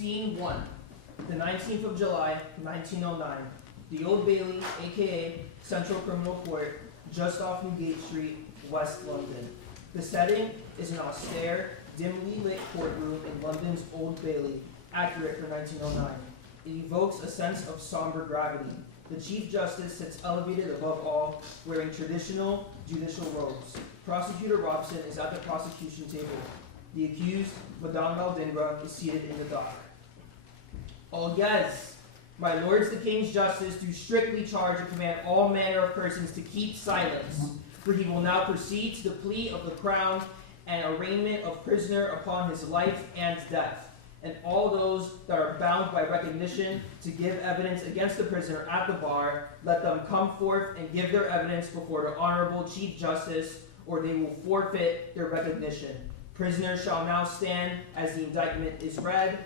Scene 1, the 19th of July, 1909. The Old Bailey, aka Central Criminal Court, just off Newgate Street, West London. The setting is an austere, dimly lit courtroom in London's Old Bailey, accurate for 1909. It evokes a sense of somber gravity. The Chief Justice sits elevated above all, wearing traditional judicial robes. Prosecutor Robson is at the prosecution table. The accused, Madan Lal Dhingra, is seated in the dock. All yes, my lords the King's Justice do strictly charge and command all manner of persons to keep silence, for he will now proceed to the plea of the Crown and arraignment of prisoner upon his life and death, and all those that are bound by recognition to give evidence against the prisoner at the bar, let them come forth and give their evidence before the Honorable Chief Justice, or they will forfeit their recognition. Prisoner shall now stand as the indictment is read.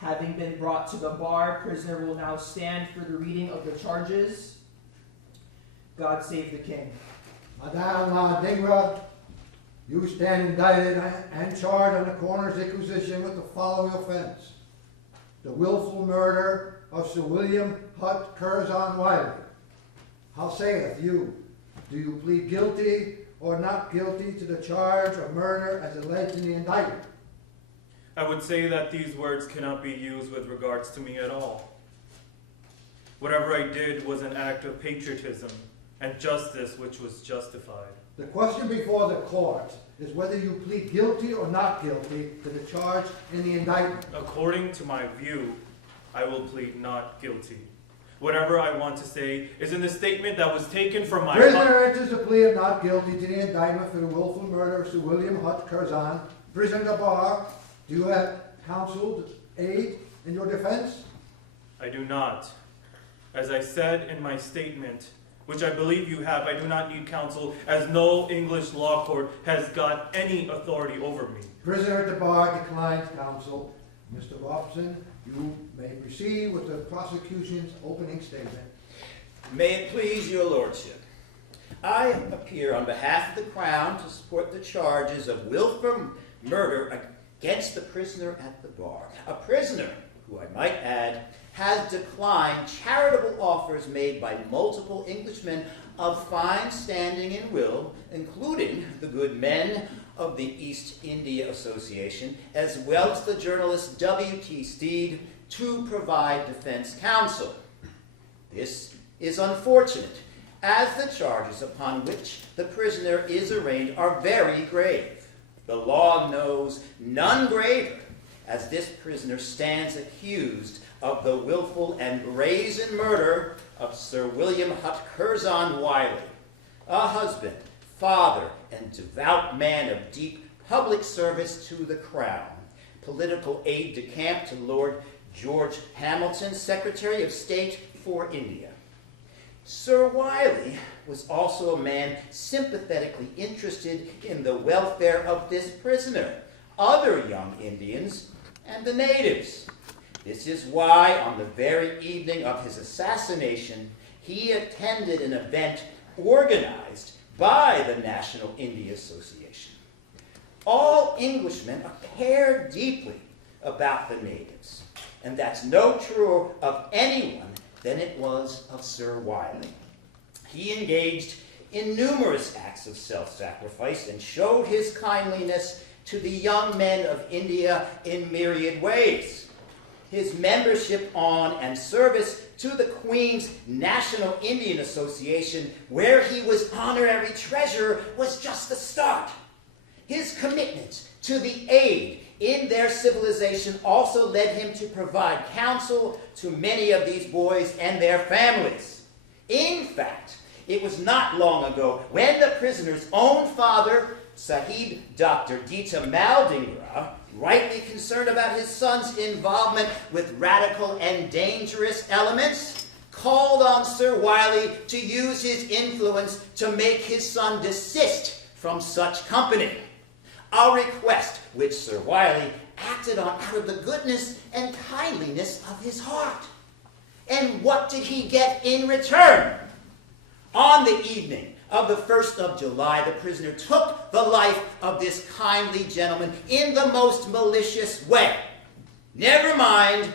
Having been brought to the bar, prisoner will now stand for the reading of the charges. God save the King. Madan Lal Dhingra, you stand indicted and charged on the coroner's inquisition with the following offense: the willful murder of Sir William Curzon Wyllie. How saith you? Do you plead guilty or not guilty to the charge of murder as alleged in the indictment? I would say that these words cannot be used with regards to me at all. Whatever I did was an act of patriotism and justice which was justified. The question before the court is whether you plead guilty or not guilty to the charge in the indictment. According to my view, I will plead not guilty. Whatever I want to say is in the statement that was taken from my... Prisoner enters a plea of not guilty to the indictment for the willful murder of Sir William Curzon. Prisoner at the bar, do you have counsel to aid in your defense? I do not. As I said in my statement, which I believe you have, I do not need counsel, as no English law court has got any authority over me. Prisoner at the bar declines counsel. Mr. Robson, you may proceed with the prosecution's opening statement. May it please your lordship. I appear on behalf of the Crown to support the charges of willful murder against the prisoner at the bar. A prisoner, who I might add, has declined charitable offers made by multiple Englishmen of fine standing and will, including the good men of the East India Association, as well as the journalist W.T. Steed, to provide defense counsel. This is unfortunate, as the charges upon which the prisoner is arraigned are very grave. The law knows none graver, as this prisoner stands accused of the willful and brazen murder of Sir William Curzon Wyllie, a husband, father, and devout man of deep public service to the Crown, political aide-de-camp to Lord George Hamilton, Secretary of State for India. Sir Wyllie was also a man sympathetically interested in the welfare of this prisoner, other young Indians, and the natives. This is why, on the very evening of his assassination, he attended an event organized by the National India Association. All Englishmen care deeply about the natives, and that's no truer of anyone than it was of Sir Wyllie. He engaged in numerous acts of self-sacrifice and showed his kindliness to the young men of India in myriad ways. His membership on and service to the Queen's National Indian Association, where he was honorary treasurer, was just the start. His commitment to the aid in their civilization also led him to provide counsel to many of these boys and their families. In fact, it was not long ago when the prisoner's own father, Sahib Dr. Dita Mal Dhingra, rightly concerned about his son's involvement with radical and dangerous elements, called on Sir Wyllie to use his influence to make his son desist from such company. A request which Sir Wyllie acted on out of the goodness and kindliness of his heart. And what did he get in return? On the evening of the 1st of July, the prisoner took the life of this kindly gentleman in the most malicious way. Never mind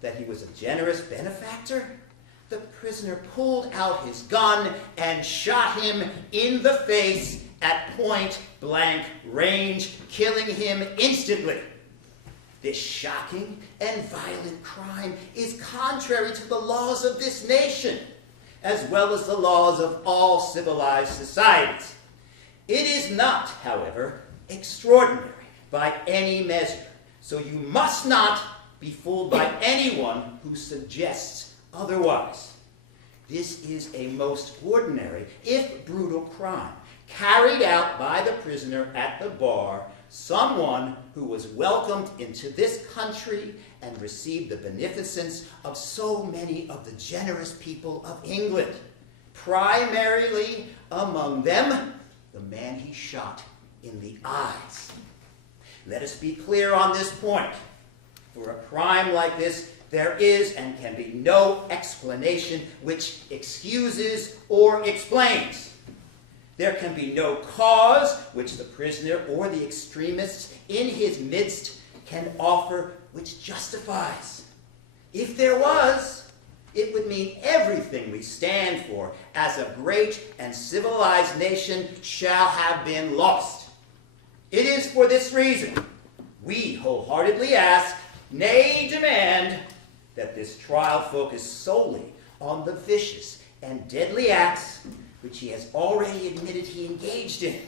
that he was a generous benefactor. The prisoner pulled out his gun and shot him in the face at point-blank range, killing him instantly. This shocking and violent crime is contrary to the laws of this nation, as well as the laws of all civilized societies. It is not, however, extraordinary by any measure, so you must not be fooled by anyone who suggests otherwise. This is a most ordinary, if brutal, crime carried out by the prisoner at the bar, someone who was welcomed into this country and received the beneficence of so many of the generous people of England, primarily among them the man he shot in the eyes. Let us be clear on this point. For a crime like this, there is and can be no explanation which excuses or explains. There can be no cause which the prisoner or the extremists in his midst can offer which justifies. If there was, it would mean everything we stand for as a great and civilized nation shall have been lost. It is for this reason we wholeheartedly ask, nay demand, that this trial focus solely on the vicious and deadly acts which he has already admitted he engaged in.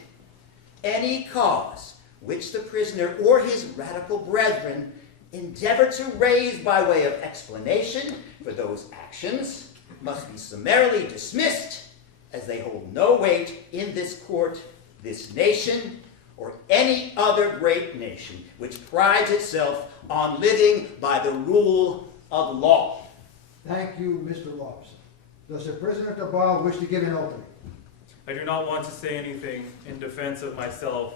Any cause which the prisoner or his radical brethren endeavor to raise by way of explanation for those actions must be summarily dismissed, as they hold no weight in this court, this nation, or any other great nation which prides itself on living by the rule of law. Thank you, Mr. Robson. Does the prisoner at the bar wish to give an opening? I do not want to say anything in defense of myself,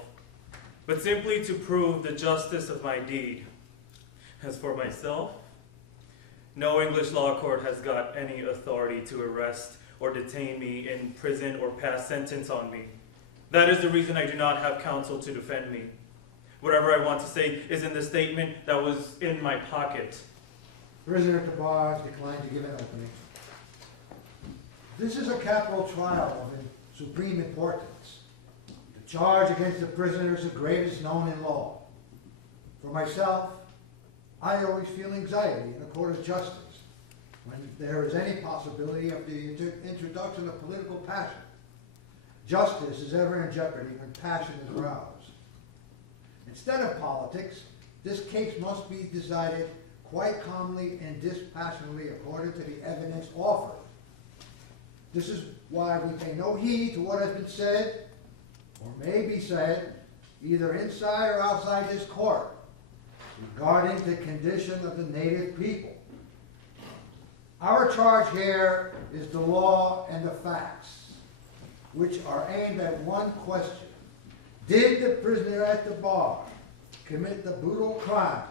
but simply to prove the justice of my deed. As for myself, no English law court has got any authority to arrest or detain me in prison or pass sentence on me. That is the reason I do not have counsel to defend me. Whatever I want to say is in the statement that was in my pocket. Prisoner at the bar has declined to give an opening. This is a capital trial of supreme importance. The charge against the prisoner is the greatest known in law. For myself, I always feel anxiety in a court of justice when there is any possibility of the introduction of political passion. Justice is ever in jeopardy when passion is roused. Instead of politics, this case must be decided quite calmly and dispassionately according to the evidence offered. This is why we pay no heed to what has been said or may be said either inside or outside this court regarding the condition of the native people. Our charge here is the law and the facts, which are aimed at one question. Did the prisoner at the bar commit the brutal crime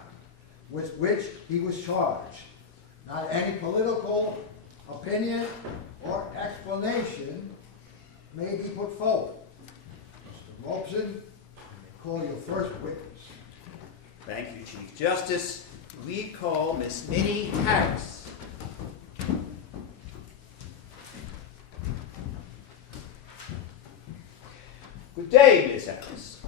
with which he was charged? Not any political opinion or explanation may be put forward. Mr. Robson, you may call your first witness. Thank you, Chief Justice. We call Miss Minnie Harris. Good day, Miss Harris.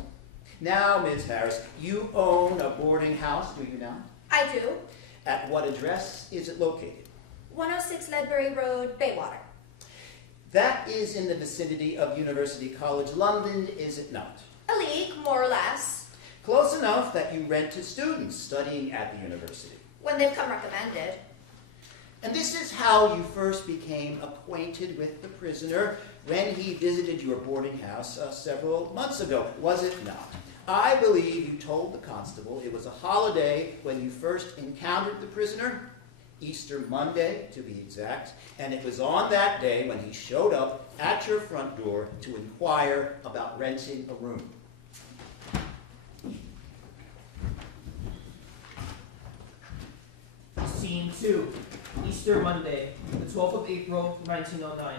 Now, Miss Harris, you own a boarding house, do you not? I do. At what address is it located? 106 Ledbury Road, Bayswater. That is in the vicinity of University College London, is it not? A league, more or less. Close enough that you rent to students studying at the university. When they've come recommended. And this is how you first became acquainted with the prisoner when he visited your boarding house several months ago, was it not? I believe you told the constable it was a holiday when you first encountered the prisoner, Easter Monday to be exact, and it was on that day when he showed up at your front door to inquire about renting a room. Scene 2, Easter Monday, the 12th of April, 1909.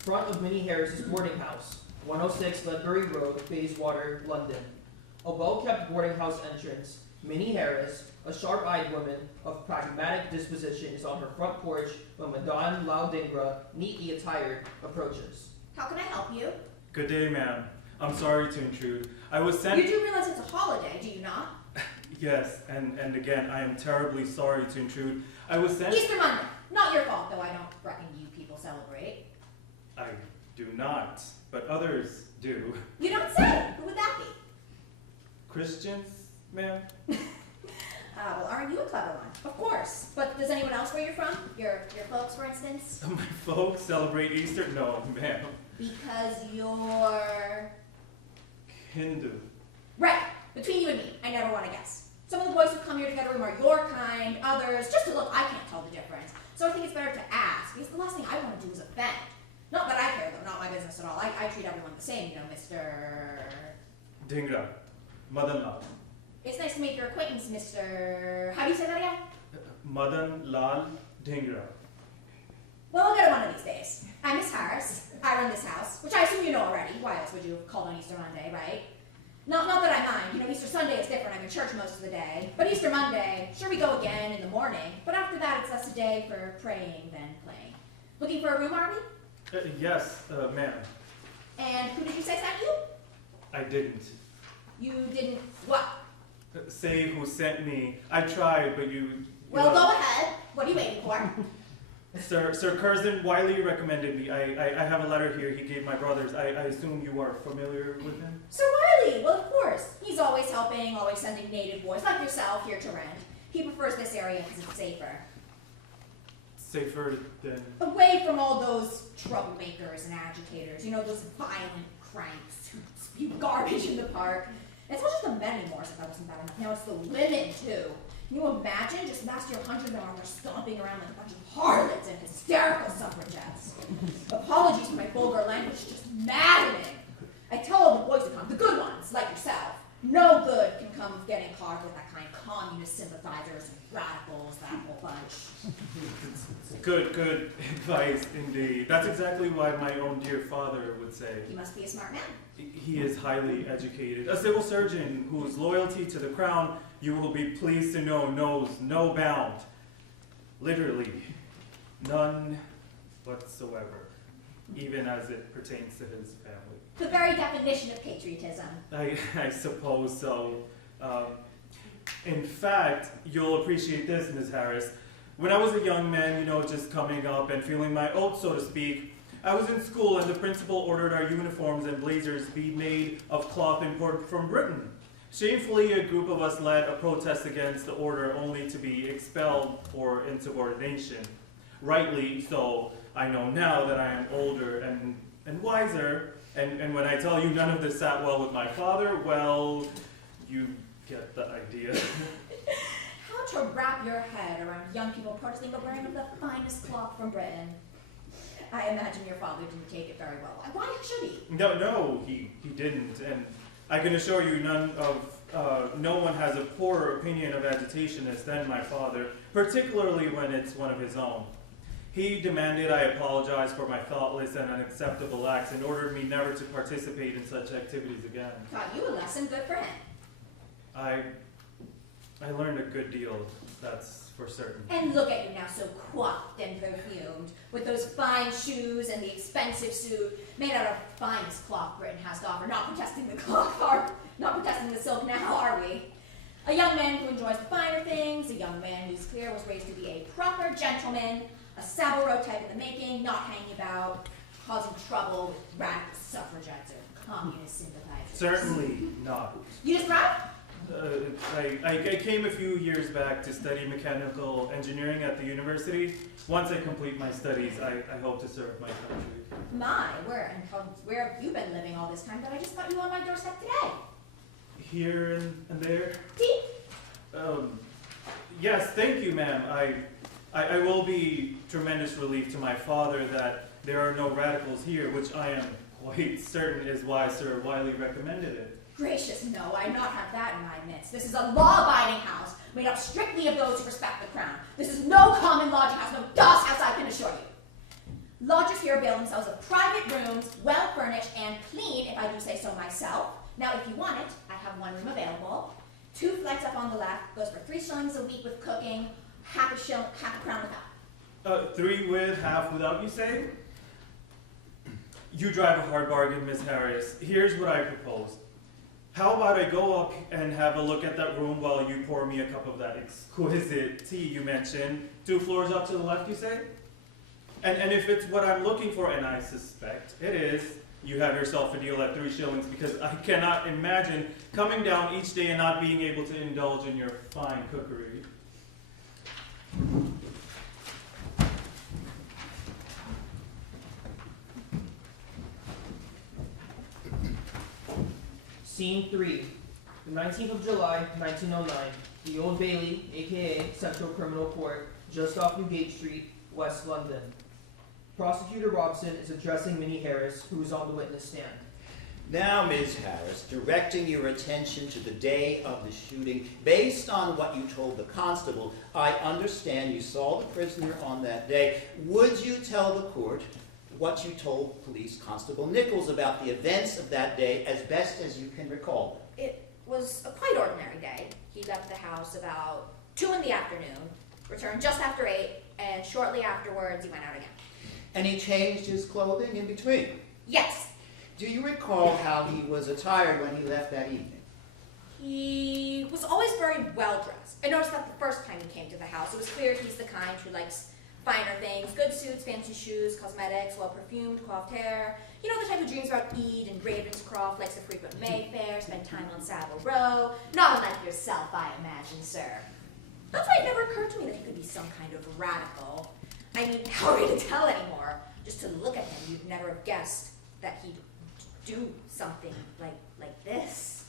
Front of Minnie Harris's boarding house, 106 Ledbury Road, Bayswater, London. A well-kept boarding house entrance, Minnie Harris, a sharp-eyed woman of pragmatic disposition, is on her front porch when Madan Lal Dhingra, neatly attired, approaches. How can I help you? Good day, ma'am. I'm sorry to intrude. I was sent... You do realize it's a holiday, do you not? Yes, and again, I am terribly sorry to intrude. I was sent... Easter Monday. Not your fault, though I don't reckon you people celebrate. I do not, but others do. You don't say. Who would that be? Christians, ma'am? Well, aren't you a clever one? Of course. But does anyone else where you're from? Your folks, for instance? My folks celebrate Easter? No, ma'am. Because you're... Hindu. Right. Between you and me, I never want to guess. Some of the boys who come here to get a room are your kind, others, just to look, I can't tell the difference. So I think it's better to ask, because the last thing I want to do is offend. Not that I care, though, not my business at all. I treat everyone the same, you know, Mr... Dhingra. Madan Lal. It's nice to make your acquaintance, Mr... How do you say that again? Madan Lal Dhingra. Well, we'll get it one of these days. I'm Miss Harris. I run this house, which I assume you know already. Why else would you have called on Easter Monday, right? Not that I mind. You know, Easter Sunday is different. I'm in church most of the day. But Easter Monday, sure, we go again in the morning. But after that, it's less a day for praying than playing. Looking for a room, are we? Yes, ma'am. And who did you say sent you? I didn't. You didn't what? Say who sent me. I tried, but you... Well, go ahead. What are you waiting for? Sir Curzon Wyllie recommended me. I have a letter here he gave my brothers. I assume you are familiar with him? Sir Wyllie! Well, of course. He's always helping, always sending native boys, like yourself, here to rent. He prefers this area because it's safer. Safer than... Away from all those troublemakers and agitators, you know, those violent cranks who spew garbage in the park. It's not just the men anymore, so that wasn't bad enough. Now it's the women, too. Can you imagine just last year 100 men are stomping around like a bunch of harlots and hysterical suffragettes? Apologies for my vulgar language, it's just maddening. I tell all the boys to come, the good ones, like yourself. No good can come of getting caught with that kind of communist sympathizers and radicals, that whole bunch. Good advice indeed. That's exactly why my own dear father would say. He must be a smart man. He is highly educated. A civil surgeon whose loyalty to the crown, you will be pleased to know, knows no bound. Literally, none whatsoever, even as it pertains to his family. The very definition of patriotism. I suppose so. In fact, you'll appreciate this, Ms. Harris. When I was a young man, you know, just coming up and feeling my oats, so to speak, I was in school and the principal ordered our uniforms and blazers be made of cloth imported from Britain. Shamefully, a group of us led a protest against the order only to be expelled for insubordination. Rightly so, I know now that I am older and wiser, and when I tell you none of this sat well with my father, well, you get the idea. How to wrap your head around young people protesting the wearing of the finest cloth from Britain. I imagine your father didn't take it very well. Why should he? No, he didn't, and I can assure you no one has a poorer opinion of agitationists than my father, particularly when it's one of his own. He demanded I apologize for my thoughtless and unacceptable acts and ordered me never to participate in such activities again. Taught you a lesson, good for him. I learned a good deal, that's for certain. And look at you now, so coiffed and perfumed, with those fine shoes and the expensive suit, made out of finest cloth Britain has to offer. Not protesting the cloth, not protesting the silk now, are we? A young man who enjoys the finer things, a young man who's clear was raised to be a proper gentleman, a Savile Row type in the making, not hanging about, causing trouble with radical suffragettes or communist sympathizers. Certainly not. You just proud? I came a few years back to study mechanical engineering at the university. Once I complete my studies, I hope to serve my country. My, where have you been living all this time that I just got you on my doorstep today? Here and there? See? Yes, thank you, ma'am. I will be tremendous relief to my father that there are no radicals here, which I am quite certain is why Sir Wyllie recommended it. Gracious, no, I not have that in my midst. This is a law-abiding house, made up strictly of those who respect the crown. This is no common lodging house, no doss house, I can assure you. Lodgers here avail themselves of private rooms, well-furnished and clean, if I do say so myself, Now, if you want it, I have one room available. 2 flights up on the left, goes for 3 shillings a week with cooking, half a crown without. 3 with, half without, you say? You drive a hard bargain, Miss Harris. Here's what I propose. How about I go up and have a look at that room while you pour me a cup of that exquisite tea you mentioned? 2 floors up to the left, you say? And if it's what I'm looking for, and I suspect it is, you have yourself a deal at 3 shillings, because I cannot imagine coming down each day and not being able to indulge in your fine cookery. Scene 3, the 19th of July, 1909, the Old Bailey, aka Central Criminal Court, just off Newgate Street, West London. Prosecutor Robson is addressing Minnie Harris, who is on the witness stand. Now, Ms. Harris, directing your attention to the day of the shooting, based on what you told the constable, I understand you saw the prisoner on that day. Would you tell the court what you told Police Constable Nichols about the events of that day as best as you can recall? It was a quite ordinary day. He left the house about 2 in the afternoon, returned just after 8, and shortly afterwards he went out again. And he changed his clothing in between? Yes. Do you recall how he was attired when he left that evening? He was always very well dressed. I noticed that the first time he came to the house. It was clear he's the kind who likes finer things, good suits, fancy shoes, cosmetics, well-perfumed, coiffed hair. You know, the type who dreams about Eid and Ravenscroft, likes to frequent Mayfair, spend time on Savile Row. Not unlike yourself, I imagine, sir. That's why it never occurred to me that he could be some kind of radical. I mean, how are we to tell anymore? Just to look at him, you'd never have guessed that he'd do something like this.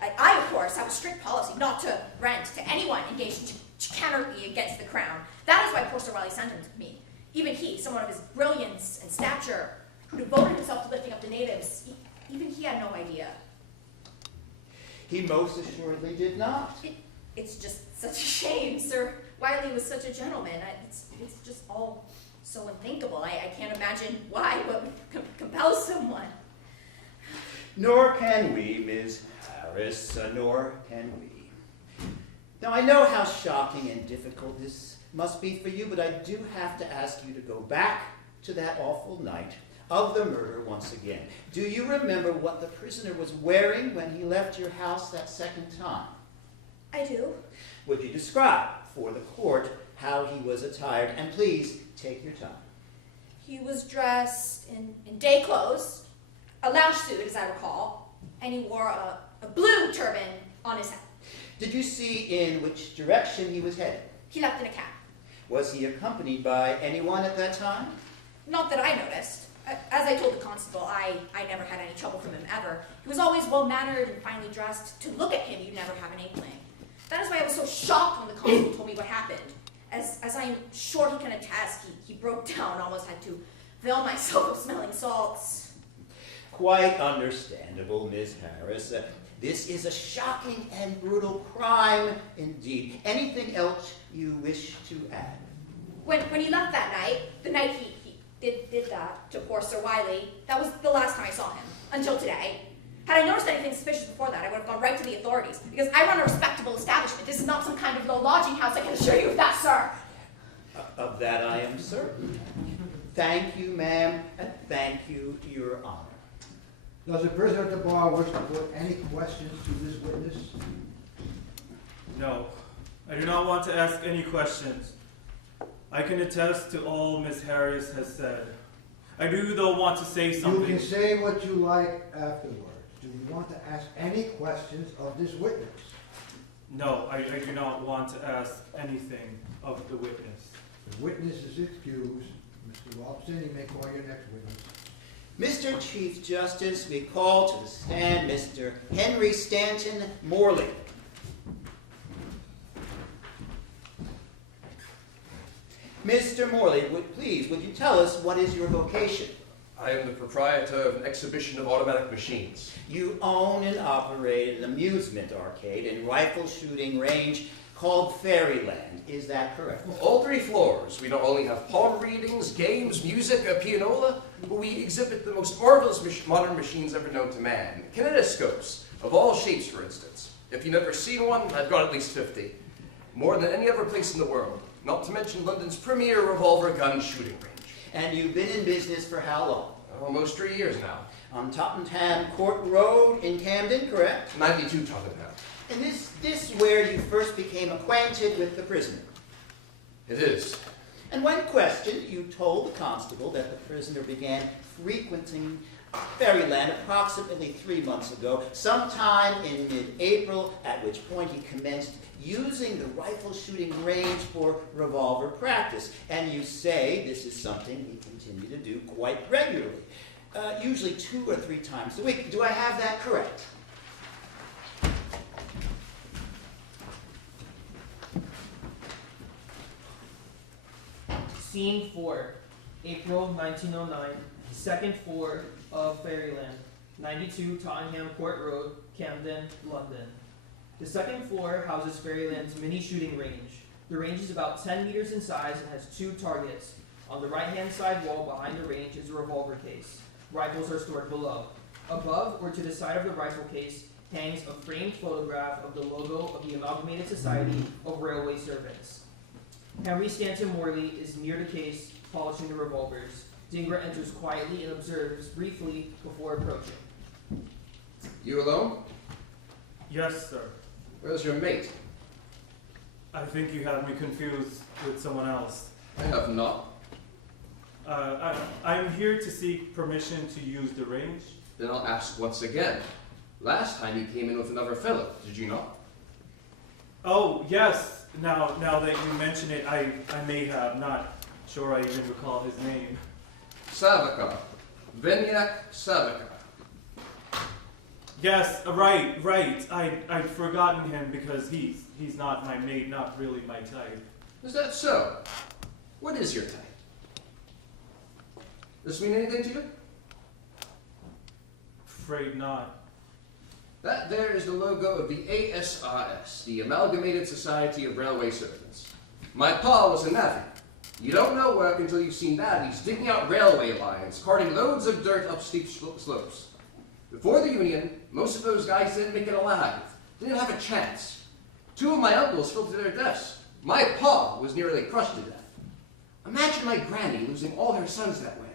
I, of course, have a strict policy not to rent to anyone engaged in chicanery against the crown. That is why poor Sir Wyllie sent him to me. Even he, someone of his brilliance and stature, who devoted himself to lifting up the natives, even he had no idea. He most assuredly did not. It's just such a shame. Sir Wyllie was such a gentleman. It's just all so unthinkable. I can't imagine why, what would compel someone. Nor can we, Ms. Harris, nor can we. Now, I know how shocking and difficult this must be for you, but I do have to ask you to go back to that awful night of the murder once again. Do you remember what the prisoner was wearing when he left your house that second time? I do. Would you describe for the court how he was attired? And please, take your time. He was dressed in day clothes, a lounge suit, as I recall, and he wore a blue turban on his head. Did you see in which direction he was headed? He left in a cab. Was he accompanied by anyone at that time? Not that I noticed. As I told the constable, I never had any trouble from him ever. He was always well-mannered and finely dressed. To look at him, you'd never have an inkling. That is why I was so shocked when the constable told me what happened. As I am sure he can attest, he broke down, almost had to veil myself with smelling salts. Quite understandable, Miss Harris. This is a shocking and brutal crime indeed. Anything else you wish to add? When he left that night, the night he did that to poor Sir Wyllie, that was the last time I saw him, until today. Had I noticed anything suspicious before that, I would have gone right to the authorities, because I run a respectable establishment. This is not some kind of low lodging house, I can assure you of that, sir. Of that I am certain. Thank you, ma'am, and thank you, Your Honor. Does the prisoner at the bar wish to put any questions to this witness? No, I do not want to ask any questions. I can attest to all Miss Harris has said. I do, though, want to say something. You can say what you like afterwards. Do you want to ask any questions of this witness? No, I do not want to ask anything of the witness. The witness is excused. Mr. Robson, you may call your next witness. Mr. Chief Justice, we call to the stand Mr. Henry Stanton Morley. Mr. Morley, would you tell us what is your vocation? I am the proprietor of an exhibition of automatic machines. You own and operate an amusement arcade and rifle shooting range called Fairyland. Is that correct? All 3 floors. We not only have palm readings, games, music, a pianola, but we exhibit the most marvelous modern machines ever known to man. Kinetoscopes, of all shapes, for instance. If you've never seen one, I've got at least 50. More than any other place in the world. Not to mention London's premier revolver gun shooting range. And you've been in business for how long? Almost 3 years now. On Tottenham Court Road in Camden, correct? 92 Tottenham. And this where you first became acquainted with the prisoner? It is. And when questioned, you told the constable that the prisoner began frequenting Fairyland approximately 3 months ago, sometime in mid-April, at which point he commenced using the rifle shooting range for revolver practice. And you say this is something we continue to do quite regularly, usually 2 or 3 times a week. Do I have that correct? Scene 4, April 1909, second floor of Fairyland, 92 Tottenham Court Road, Camden, London. The second floor houses Fairyland's mini shooting range. The range is about 10 meters in size and has 2 targets. On the right-hand side wall behind the range is a revolver case. Rifles are stored below. Above or to the side of the rifle case hangs a framed photograph of the logo of the Amalgamated Society of Railway Servants. Henry Stanton Morley is near the case, polishing the revolvers. Dhingra enters quietly and observes briefly before approaching. You alone? Yes, sir. Where's your mate? I think you have me confused with someone else. I have not. I'm here to seek permission to use the range. Then I'll ask once again. Last time you came in with another fellow, did you not? Oh, yes. Now that you mention it, I may have. Not sure I even recall his name. Savika. Venyak Savika. Yes, right. I'd forgotten him because he's not my mate, not really my type. Is that so? What is your type? Does this mean anything to you? Afraid not. That there is the logo of the ASRS, the Amalgamated Society of Railway Servants. My pa was a navvy. You don't know work until you've seen navvies digging out railway lines, carting loads of dirt up steep slopes. Before the Union, most of those guys didn't make it alive. Didn't have a chance. 2 of my uncles fell to their deaths. My pa was nearly crushed to death. Imagine my granny losing all her sons that way.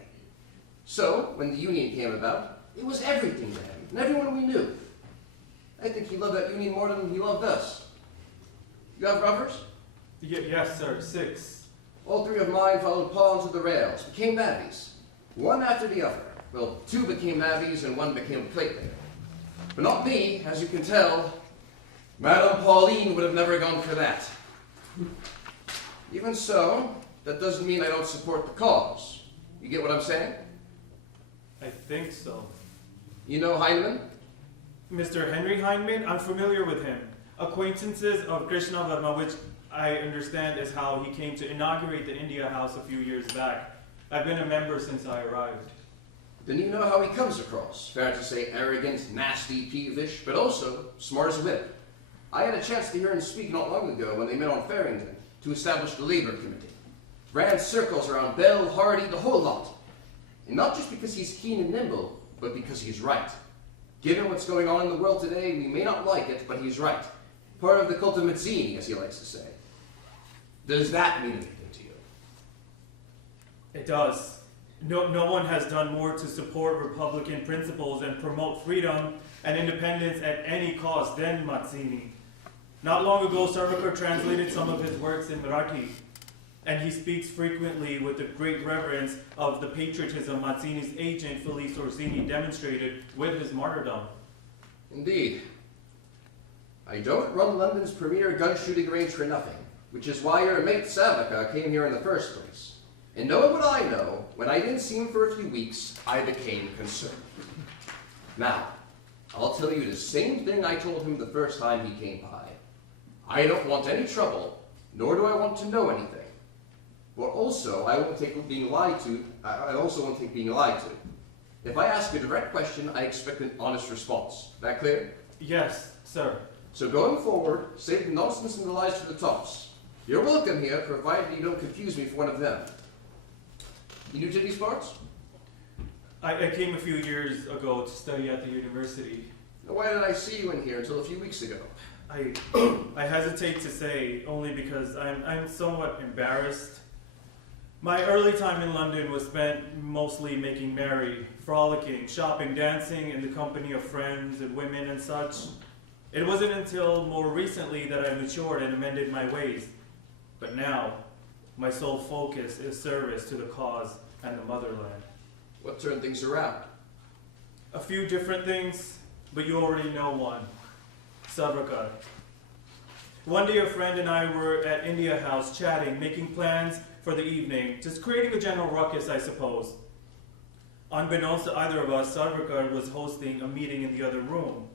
So, when the Union came about, it was everything to him, and everyone we knew. I think he loved that Union more than he loved us. You have brothers? Yes, sir. 6. All 3 of mine followed pa onto the rails, became navvies. One after the other. Well, 2 became navvies and 1 became a plate layer. But not me, as you can tell. Madame Pauline would have never gone for that. Even so, that doesn't mean I don't support the cause. You get what I'm saying? I think so. You know Heinemann? Mr. Henry Heinemann, I'm familiar with him. Acquaintances of Krishna Verma, which I understand is how he came to inaugurate the India House a few years back. I've been a member since I arrived. Then you know how he comes across. Fair to say arrogant, nasty, peevish, but also smart as a whip. I had a chance to hear him speak not long ago when they met on Farrington to establish the Labour Committee. Ran circles around Bell, Hardy, the whole lot. And not just because he's keen and nimble, but because he's right. Given what's going on in the world today, we may not like it, but he's right. Part of the cult of Mazzini, as he likes to say. Does that mean anything to you? It does. No one has done more to support Republican principles and promote freedom and independence at any cost than Mazzini. Not long ago, Sarvakar translated some of his works in Marathi, and he speaks frequently with the great reverence of the patriotism Mazzini's agent, Felice Orsini, demonstrated with his martyrdom. Indeed. I don't run London's premier gun shooting range for nothing, which is why your mate Savika came here in the first place. And knowing what I know, when I didn't see him for a few weeks, I became concerned. Now, I'll tell you the same thing I told him the first time he came by. I don't want any trouble, nor do I want to know anything. But also, I won't take being lied to. I also won't take being lied to. If I ask a direct question, I expect an honest response. That clear? Yes, sir. So going forward, save the nonsense and the lies for the tops. You're welcome here, provided you don't confuse me for one of them. You new to these parts? I came a few years ago to study at the university. Now, why did I see you in here until a few weeks ago? I hesitate to say, only because I'm somewhat embarrassed. My early time in London was spent mostly making merry, frolicking, shopping, dancing in the company of friends and women and such. It wasn't until more recently that I matured and amended my ways. But now, my sole focus is service to the cause and the motherland. What turned things around? A few different things, but you already know one. Savarkar. One day a friend and I were at India House chatting, making plans for the evening, just creating a general ruckus, I suppose. Unbeknownst to either of us, Savarkar was hosting a meeting in the other room.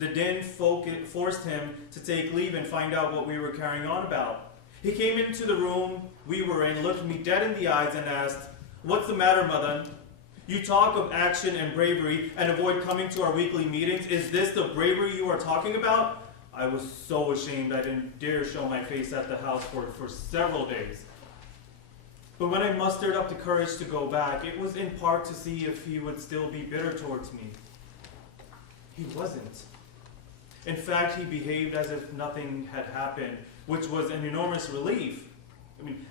The din forced him to take leave and find out what we were carrying on about. He came into the room we were in, looked me dead in the eyes and asked, "What's the matter, Madan? You talk of action and bravery and avoid coming to our weekly meetings. Is this the bravery you are talking about?" I was so ashamed I didn't dare show my face at the house for several days. But when I mustered up the courage to go back, it was in part to see if he would still be bitter towards me. He wasn't. In fact, he behaved as if nothing had happened, which was an enormous relief.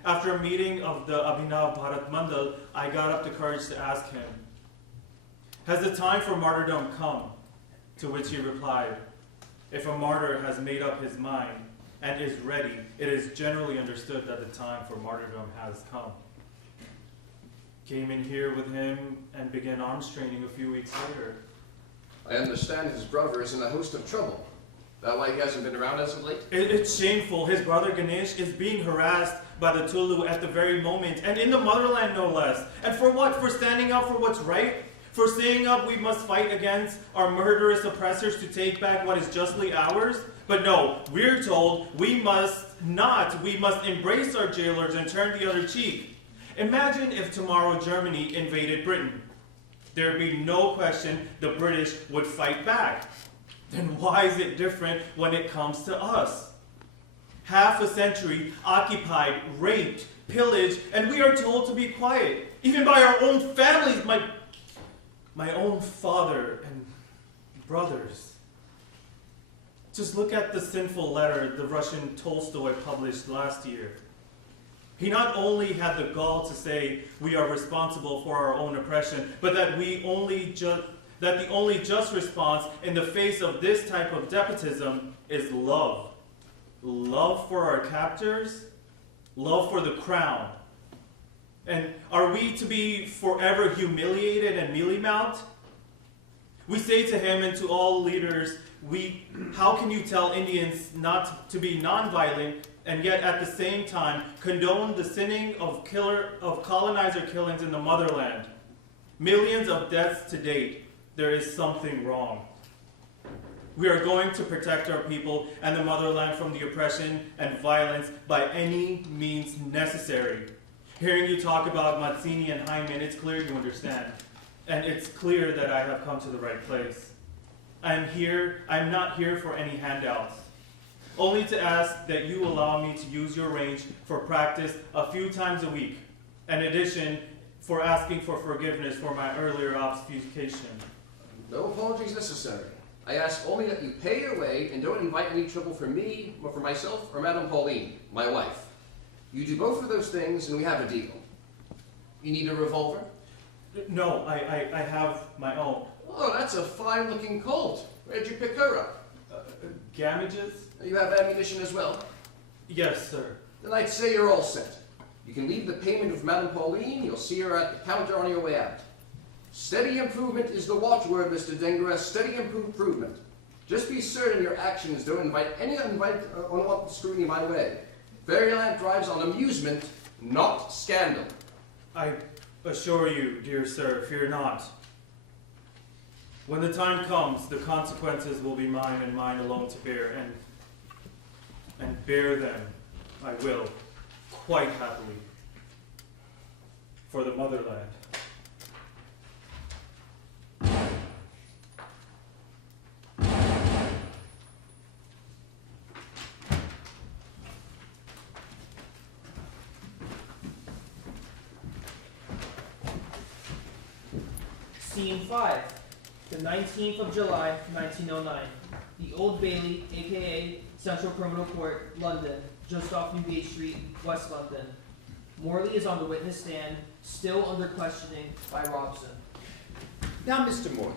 After a meeting of the Abhinav Bharat Mandal, I got up the courage to ask him, "Has the time for martyrdom come?" To which he replied, "If a martyr has made up his mind and is ready, it is generally understood that the time for martyrdom has come." Came in here with him and began arms training a few weeks later. I understand his brother is in a host of trouble. That why he hasn't been around as of late? It's shameful. His brother Ganesh is being harassed by the Tulu at the very moment, and in the motherland no less. And for what? For standing up for what's right? For saying up we must fight against our murderous oppressors to take back what is justly ours? But no, we're told we must not. We must embrace our jailers and turn the other cheek. Imagine if tomorrow Germany invaded Britain. There'd be no question the British would fight back. Then why is it different when it comes to us? Half a century occupied, raped, pillaged, and we are told to be quiet, even by our own families, my own father and brothers. Just look at the sinful letter the Russian Tolstoy published last year. He not only had the gall to say we are responsible for our own oppression, but that the only just response in the face of this type of despotism is love. Love for our captors, love for the crown. And are we to be forever humiliated and mealy-mouthed? We say to him and to all leaders, how can you tell Indians not to be nonviolent and yet at the same time condone the sinning of colonizer killings in the motherland? Millions of deaths to date. There is something wrong. We are going to protect our people and the motherland from the oppression and violence by any means necessary. Hearing you talk about Mazzini and Hyman, it's clear you understand. And it's clear that I have come to the right place. I'm not here for any handouts. Only to ask that you allow me to use your range for practice a few times a week. In addition, for asking for forgiveness for my earlier obfuscation. No apologies necessary. I ask only that you pay your way and don't invite any trouble for me, or for myself, or Madame Pauline, my wife. You do both of those things and we have a deal. You need a revolver? No, I have my own. Oh, that's a fine-looking Colt. Where'd you pick her up? Gamages? You have ammunition as well? Yes, sir. Then I'd say you're all set. You can leave the payment with Madame Pauline. You'll see her at the counter on your way out. Steady improvement is the watchword, Mr. Dhingra. Steady improvement. Just be certain your actions don't invite any unwanted scrutiny my way. Fairyland thrives on amusement, not scandal. I assure you, dear sir, fear not. When the time comes, the consequences will be mine and mine alone to bear, and bear them I will, quite happily, for the motherland. Scene 5, the 19th of July, 1909. The Old Bailey, aka Central Criminal Court, London, just off Newgate Street, West London. Morley is on the witness stand, still under questioning by Robson. Now, Mr. Morley,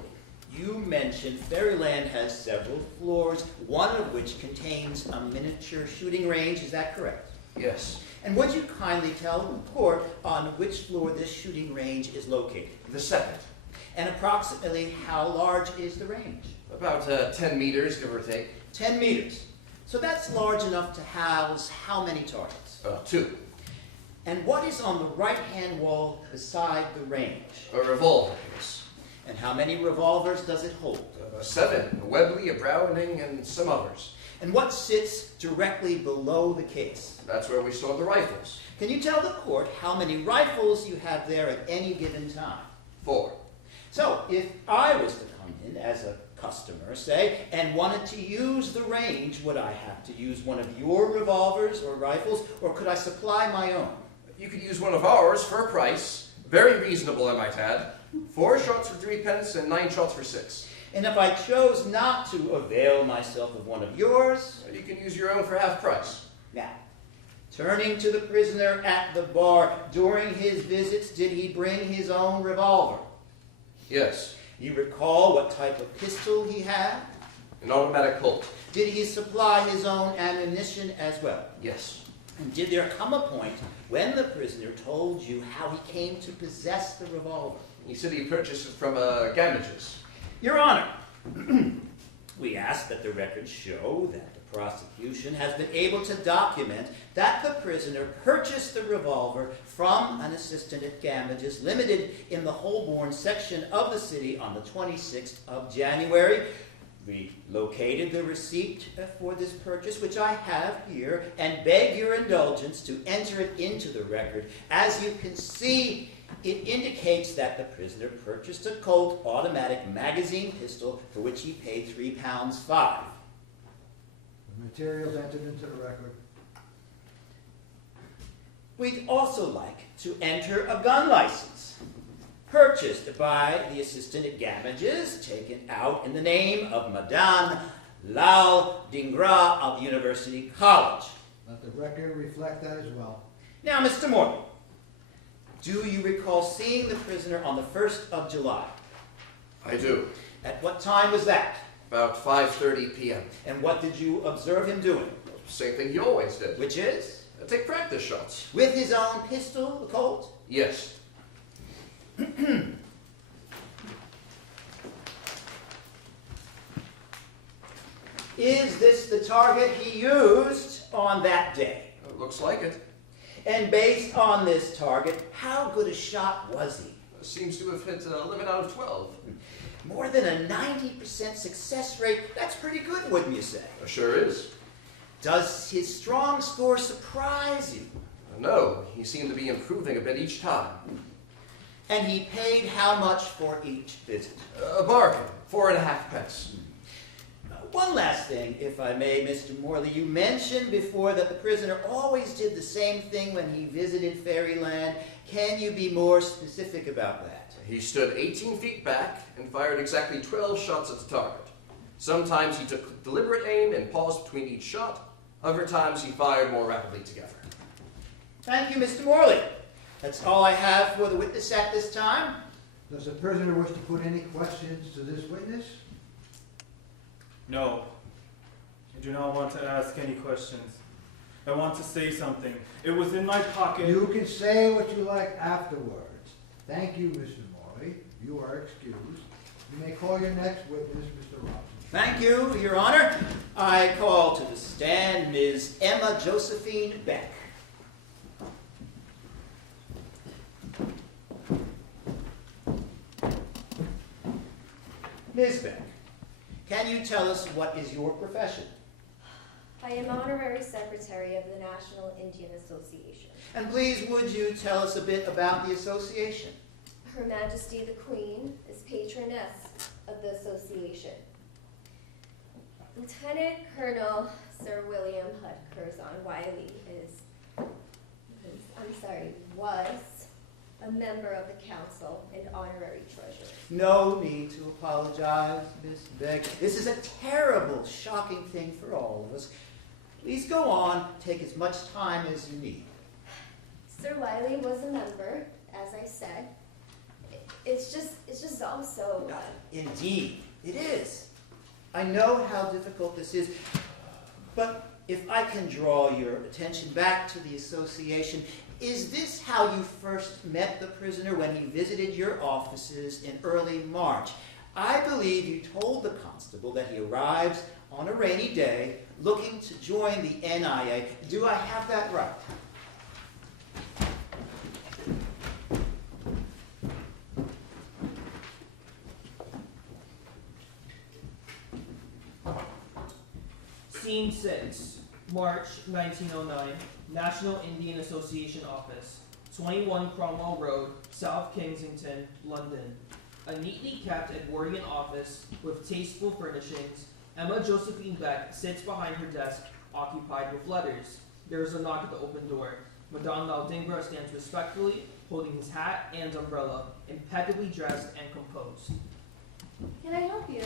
you mentioned Fairyland has several floors, one of which contains a miniature shooting range. Is that correct? Yes. And would you kindly tell the court on which floor this shooting range is located? The second. And approximately how large is the range? About 10 meters, give or take. 10 meters. So that's large enough to house how many targets? 2. And what is on the right-hand wall beside the range? A revolver case. And how many revolvers does it hold? 7. A Webley, a Browning, and some others. And what sits directly below the case? That's where we store the rifles. Can you tell the court how many rifles you have there at any given time? 4. So, if I was to come in as a customer, say, and wanted to use the range, would I have to use one of your revolvers or rifles, or could I supply my own? You could use one of ours for a price. Very reasonable, I might add. 4 shots for 3 pence and 9 shots for 6. And if I chose not to avail myself of one of yours? You can use your own for half price. Now, turning to the prisoner at the bar, during his visits, did he bring his own revolver? Yes. You recall what type of pistol he had? An automatic Colt. Did he supply his own ammunition as well? Yes. And did there come a point when the prisoner told you how he came to possess the revolver? He said he purchased it from Gamages. Your Honor, we ask that the records show that the prosecution has been able to document that the prisoner purchased the revolver from an assistant at Gamages, limited in the Holborn section of the city on the 26th of January. We located the receipt for this purchase, which I have here, and beg your indulgence to enter it into the record. As you can see, it indicates that the prisoner purchased a Colt automatic magazine pistol for which he paid £3.5. The materials entered into the record. We'd also like to enter a gun license, purchased by the assistant at Gamages, taken out in the name of Madan Lal Dhingra of University College. Let the record reflect that as well. Now, Mr. Morgan, do you recall seeing the prisoner on the 1st of July? I do. At what time was that? About 5:30 p.m. And what did you observe him doing? Same thing he always did. Which is? Take practice shots. With his own pistol, the Colt? Yes. Is this the target he used on that day? Looks like it. And based on this target, how good a shot was he? Seems to have hit 11 out of 12. More than a 90% success rate. That's pretty good, wouldn't you say? Sure is. Does his strong score surprise you? No, he seemed to be improving a bit each time. And he paid how much for each visit? A bargain, 4.5 pence. One last thing, if I may, Mr. Morley. You mentioned before that the prisoner always did the same thing when he visited Fairyland. Can you be more specific about that? He stood 18 feet back and fired exactly 12 shots at the target. Sometimes he took deliberate aim and paused between each shot. Other times he fired more rapidly together. Thank you, Mr. Morley. That's all I have for the witness at this time. Does the prisoner wish to put any questions to this witness? No, I do not want to ask any questions. I want to say something. It was in my pocket. You can say what you like afterwards. Thank you, Mr. Morley. You are excused. You may call your next witness, Mr. Robson. Thank you, Your Honor. I call to the stand Ms. Emma Josephine Beck. Ms. Beck, can you tell us what is your profession? I am Honorary Secretary of the National Indian Association. And please, would you tell us a bit about the association? Her Majesty the Queen is patroness of the association. Lieutenant Colonel Sir Curzon Wyllie was a member of the council and honorary treasurer. No need to apologize, Miss Begg. This is a terrible, shocking thing for all of us. Please go on. Take as much time as you need. Sir Wyllie was a member, as I said. It's just all so... Indeed, it is. I know how difficult this is, but if I can draw your attention back to the association, is this how you first met the prisoner when he visited your offices in early March? I believe you told the constable that he arrives on a rainy day looking to join the NIA. Do I have that right? Scene 6, March 1909, National Indian Association Office, 21 Cromwell Road, South Kensington, London. A neatly kept Edwardian office with tasteful furnishings. Emma Josephine Beck sits behind her desk, occupied with letters. There is a knock at the open door. Madan Lal Dhingra stands respectfully, holding his hat and umbrella, impeccably dressed and composed. Can I help you?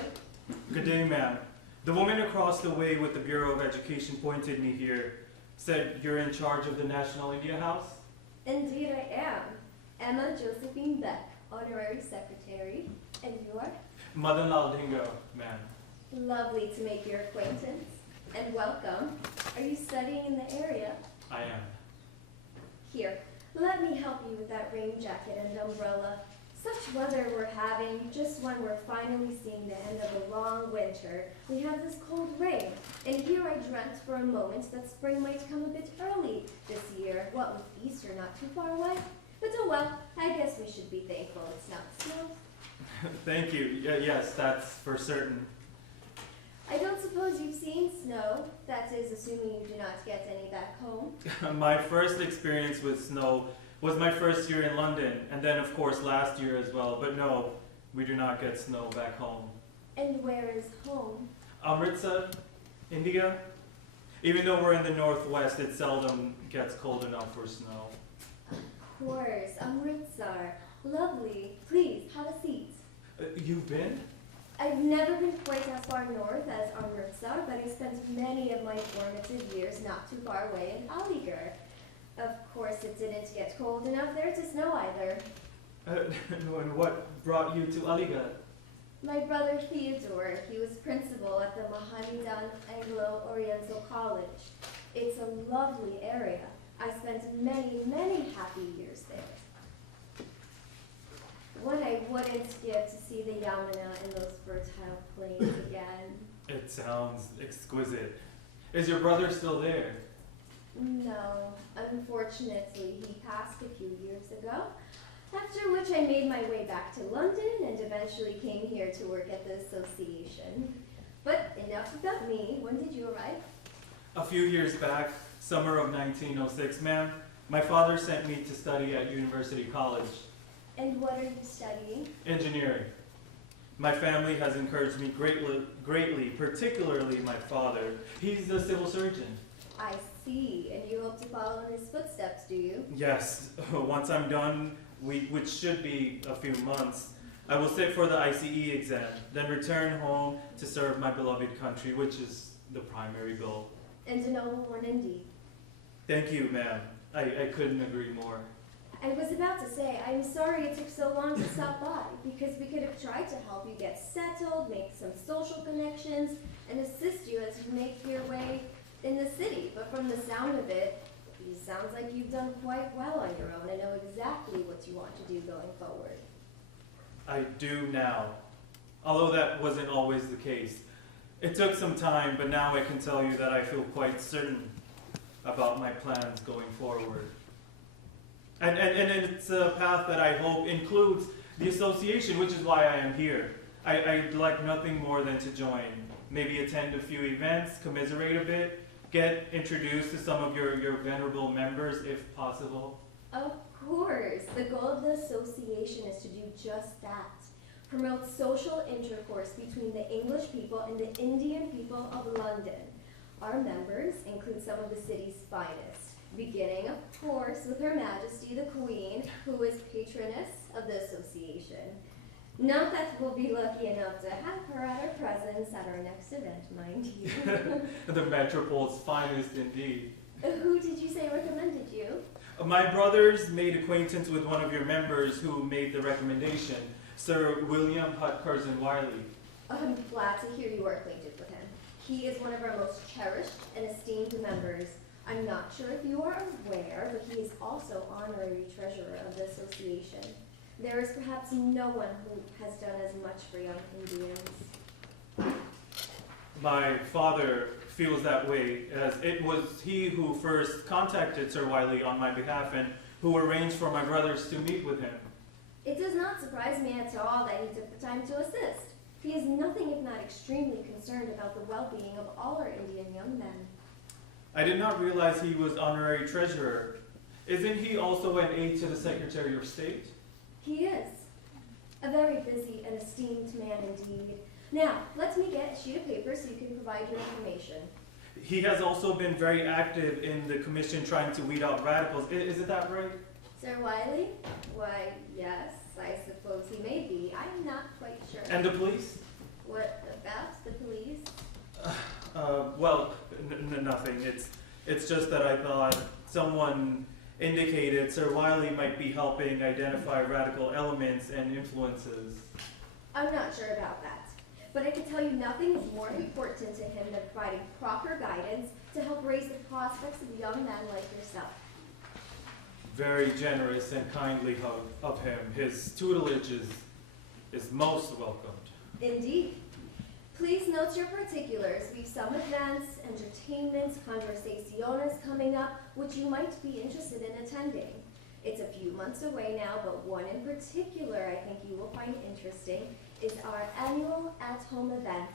Good day, ma'am. The woman across the way with the Bureau of Education pointed me here. Said you're in charge of the National India House? Indeed I am. Emma Josephine Beck, Honorary Secretary. And you are? Madan Lal Dhingra, ma'am. Lovely to make your acquaintance. And welcome. Are you studying in the area? I am. Here, let me help you with that rain jacket and umbrella. Such weather we're having, just when we're finally seeing the end of a long winter. We have this cold rain, and here I dreamt for a moment that spring might come a bit early this year, what with Easter not too far away. But oh well, I guess we should be thankful it's not snow. Thank you. Yes, that's for certain. I don't suppose you've seen snow, that is, assuming you do not get any back home. My first experience with snow was my first year in London, and then of course last year as well. But no, we do not get snow back home. And where is home? Amritsar, India. Even though we're in the northwest, it seldom gets cold enough for snow. Of course, Amritsar. Lovely. Please, have a seat. You've been? I've never been quite as far north as Amritsar, but I spent many of my formative years not too far away in Aligarh. Of course, it didn't get cold enough there to snow either. And what brought you to Aligarh? My brother Theodore, he was principal at the Mohammedan Anglo-Oriental College. It's a lovely area. I spent many, many happy years there. What I wouldn't give to see the Yamuna and those fertile plains again. It sounds exquisite. Is your brother still there? No, unfortunately, he passed a few years ago, after which I made my way back to London and eventually came here to work at the association. But enough about me. When did you arrive? A few years back, summer of 1906, ma'am. My father sent me to study at University College. And what are you studying? Engineering. My family has encouraged me greatly, particularly my father. He's a civil surgeon. I see. And you hope to follow in his footsteps, do you? Yes. Once I'm done, which should be a few months, I will sit for the ICE exam, then return home to serve my beloved country, which is the primary goal. And a noble one indeed. Thank you, ma'am. I couldn't agree more. I was about to say, I'm sorry it took so long to stop by, because we could have tried to help you get settled, make some social connections, and assist you as you make your way in the city. But from the sound of it, it sounds like you've done quite well on your own and know exactly what you want to do going forward. I do now, although that wasn't always the case. It took some time, but now I can tell you that I feel quite certain about my plans going forward. And it's a path that I hope includes the association, which is why I am here. I'd like nothing more than to join. Maybe attend a few events, commiserate a bit, get introduced to some of your venerable members if possible. Of course. The goal of the association is to do just that. Promote social intercourse between the English people and the Indian people of London. Our members include some of the city's finest, beginning, of course, with Her Majesty the Queen, who is patroness of the association. Not that we'll be lucky enough to have her at our presence at our next event, mind you. The Metropole's finest indeed. Who did you say recommended you? My brothers made acquaintance with one of your members who made the recommendation, Sir Curzon Wyllie. I'm glad to hear you are acquainted with him. He is one of our most cherished and esteemed members. I'm not sure if you are aware, but he is also honorary treasurer of the association. There is perhaps no one who has done as much for young Indians. My father feels that way, as it was he who first contacted Sir Wyllie on my behalf and who arranged for my brothers to meet with him. It does not surprise me at all that he took the time to assist. He is nothing if not extremely concerned about the well-being of all our Indian young men. I did not realize he was honorary treasurer. Isn't he also an aide to the Secretary of State? He is. A very busy and esteemed man indeed. Now, let me get a sheet of paper so you can provide your information. He has also been very active in the commission trying to weed out radicals. Isn't that right? Sir Wyllie? Why, yes, I suppose he may be. I'm not quite sure. And the police? What about the police? Well, nothing. It's just that I thought someone indicated Sir Wyllie might be helping identify radical elements and influences. I'm not sure about that. But I can tell you nothing is more important to him than providing proper guidance to help raise the prospects of young men like yourself. Very generous and kindly of him. His tutelage is most welcomed. Indeed. Please note your particulars. We've some events, entertainments, conversaciones coming up, which you might be interested in attending. It's a few months away now, but one in particular I think you will find interesting is our annual at-home event.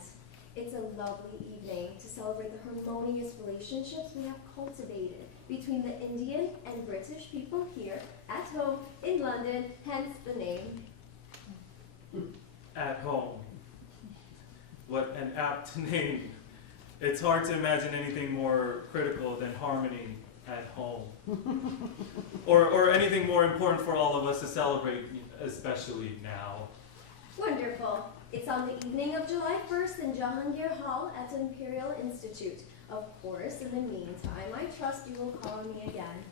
It's a lovely evening to celebrate the harmonious relationships we have cultivated between the Indian and British people here at home in London, hence the name. At home. What an apt name. It's hard to imagine anything more critical than harmony at home. or anything more important for all of us to celebrate, especially now. Wonderful. It's on the evening of July 1st in Jahangir Hall at Imperial Institute. Of course, in the meantime, I trust you will call me again.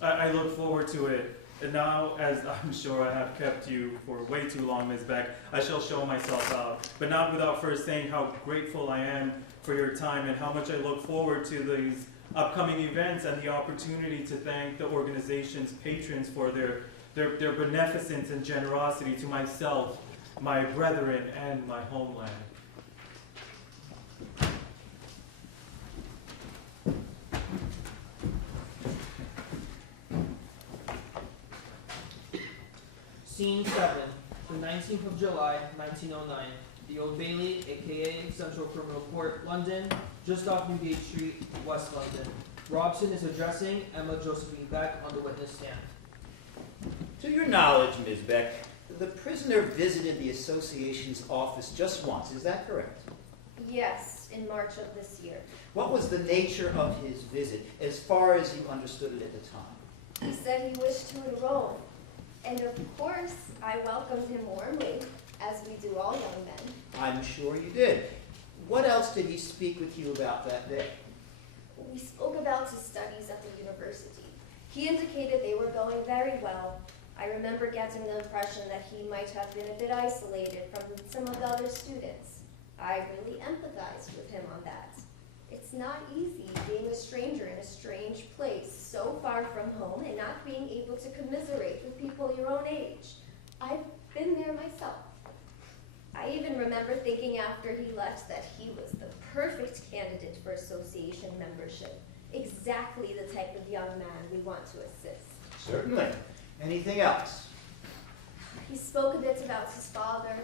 I look forward to it. And now, as I'm sure I have kept you for way too long, Ms. Beck, I shall show myself out. But not without first saying how grateful I am for your time and how much I look forward to these upcoming events and the opportunity to thank the organization's patrons for their beneficence and generosity to myself, my brethren, and my homeland. Scene 7, the 19th of July, 1909. The Old Bailey, aka Central Criminal Court, London, just off Newgate Street, West London. Robson is addressing Emma Josephine Beck on the witness stand. To your knowledge, Ms. Beck, the prisoner visited the association's office just once, is that correct? Yes, in March of this year. What was the nature of his visit, as far as you understood it at the time? He said he wished to enroll. And of course, I welcomed him warmly, as we do all young men. I'm sure you did. What else did he speak with you about that day? We spoke about his studies at the university. He indicated they were going very well. I remember getting the impression that he might have been a bit isolated from some of the other students. I really empathized with him on that. It's not easy being a stranger in a strange place, so far from home, and not being able to commiserate with people your own age. I've been there myself. I even remember thinking after he left that he was the perfect candidate for association membership. Exactly the type of young man we want to assist. Certainly. Anything else? He spoke a bit about his father,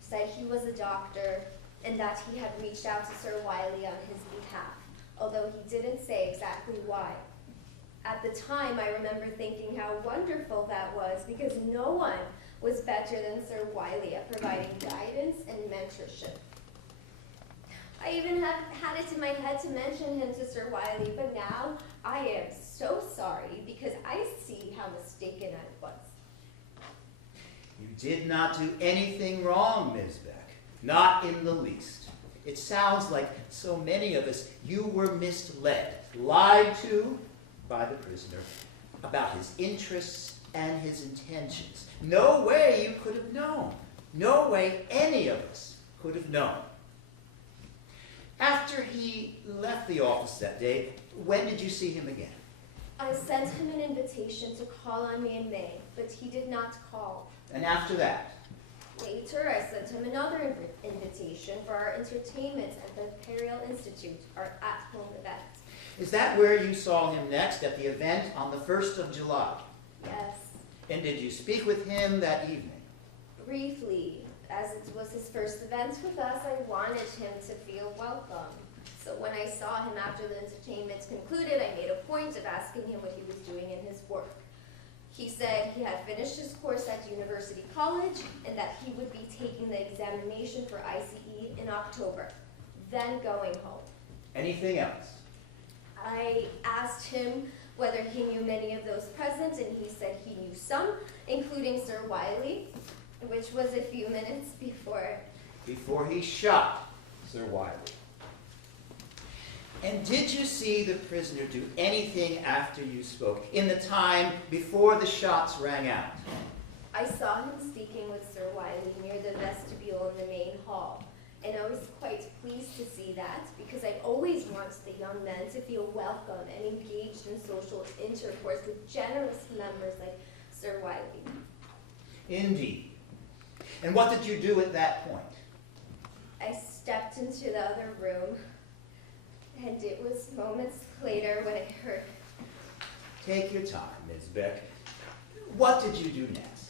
said he was a doctor, and that he had reached out to Sir Wyllie on his behalf, although he didn't say exactly why. At the time, I remember thinking how wonderful that was, because no one was better than Sir Wyllie at providing guidance and mentorship. I even had it in my head to mention him to Sir Wyllie, but now I am so sorry because I see how mistaken I was. You did not do anything wrong, Ms. Beck. Not in the least. It sounds like so many of us, you were misled, lied to by the prisoner about his interests and his intentions. No way you could have known. No way any of us could have known. After he left the office that day, when did you see him again? I sent him an invitation to call on me in May, but he did not call. And after that? Later, I sent him another invitation for our entertainment at the Imperial Institute, our at-home event. Is that where you saw him next, at the event on the 1st of July? Yes. And did you speak with him that evening? Briefly, as it was his first event with us, I wanted him to feel welcome. So when I saw him after the entertainment concluded, I made a point of asking him what he was doing in his work. He said he had finished his course at University College and that he would be taking the examination for ICE in October, then going home. Anything else? I asked him whether he knew many of those present, and he said he knew some, including Sir Wyllie, which was a few minutes before. Before he shot Sir Wyllie. And did you see the prisoner do anything after you spoke, in the time before the shots rang out? I saw him speaking with Sir Wyllie near the vestibule in the main hall, and I was quite pleased to see that, because I always want the young men to feel welcome and engaged in social intercourse with generous members like Sir Wyllie. Indeed. And what did you do at that point? I stepped into the other room, and it was moments later when I heard. Take your time, Ms. Beck. What did you do next?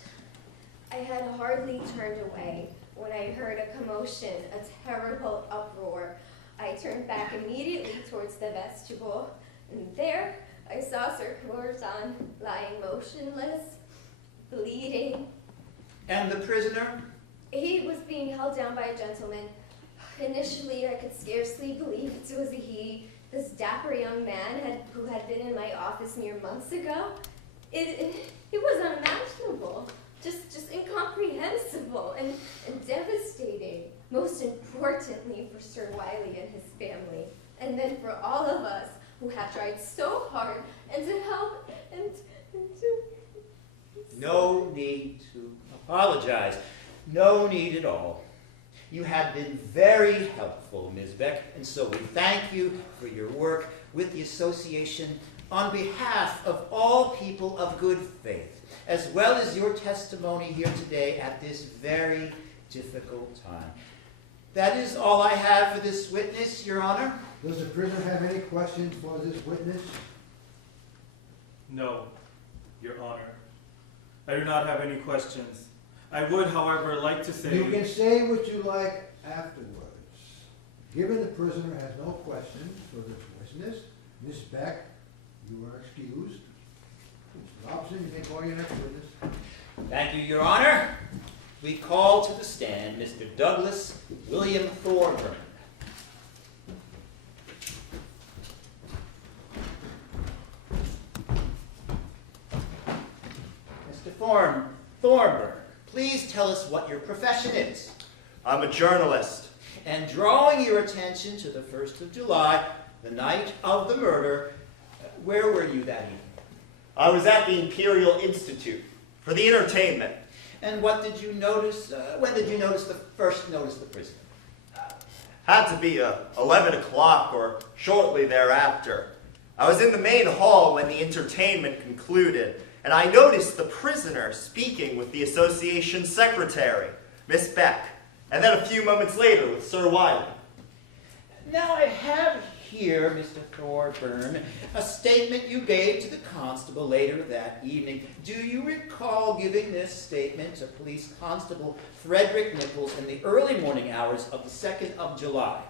I had hardly turned away when I heard a commotion, a terrible uproar. I turned back immediately towards the vestibule, and there I saw Sir Curzon lying motionless, bleeding. And the prisoner? He was being held down by a gentleman. Initially, I could scarcely believe it was he, this dapper young man who had been in my office mere months ago. It was unimaginable, just incomprehensible and devastating. Most importantly for Sir Wyllie and his family, and then for all of us who have tried so hard and to help and to. No need to apologize. No need at all. You have been very helpful, Ms. Beck, and so we thank you for your work with the association on behalf of all people of good faith, as well as your testimony here today at this very difficult time. That is all I have for this witness, Your Honor. Does the prisoner have any questions for this witness? No, Your Honor. I do not have any questions. I would, however, like to say... You can say what you like afterwards. Given the prisoner has no questions for this witness, Ms. Beck, you are excused. Mr. Robson, you may call your next witness. Thank you, Your Honor. We call to the stand Mr. Douglas William Thorburn. Mr. Thorburn, please tell us what your profession is. I'm a journalist. And drawing your attention to the 1st of July, the night of the murder, where were you that evening? I was at the Imperial Institute for the entertainment. And what did you notice? When did you first notice the prisoner? Had to be 11 o'clock or shortly thereafter. I was in the main hall when the entertainment concluded, and I noticed the prisoner speaking with the association secretary, Miss Beck, and then a few moments later with Sir Wyllie. Now I have here, Mr. Thorburn, a statement you gave to the constable later that evening. Do you recall giving this statement to Police Constable Frederick Nichols in the early morning hours of the 2nd of July?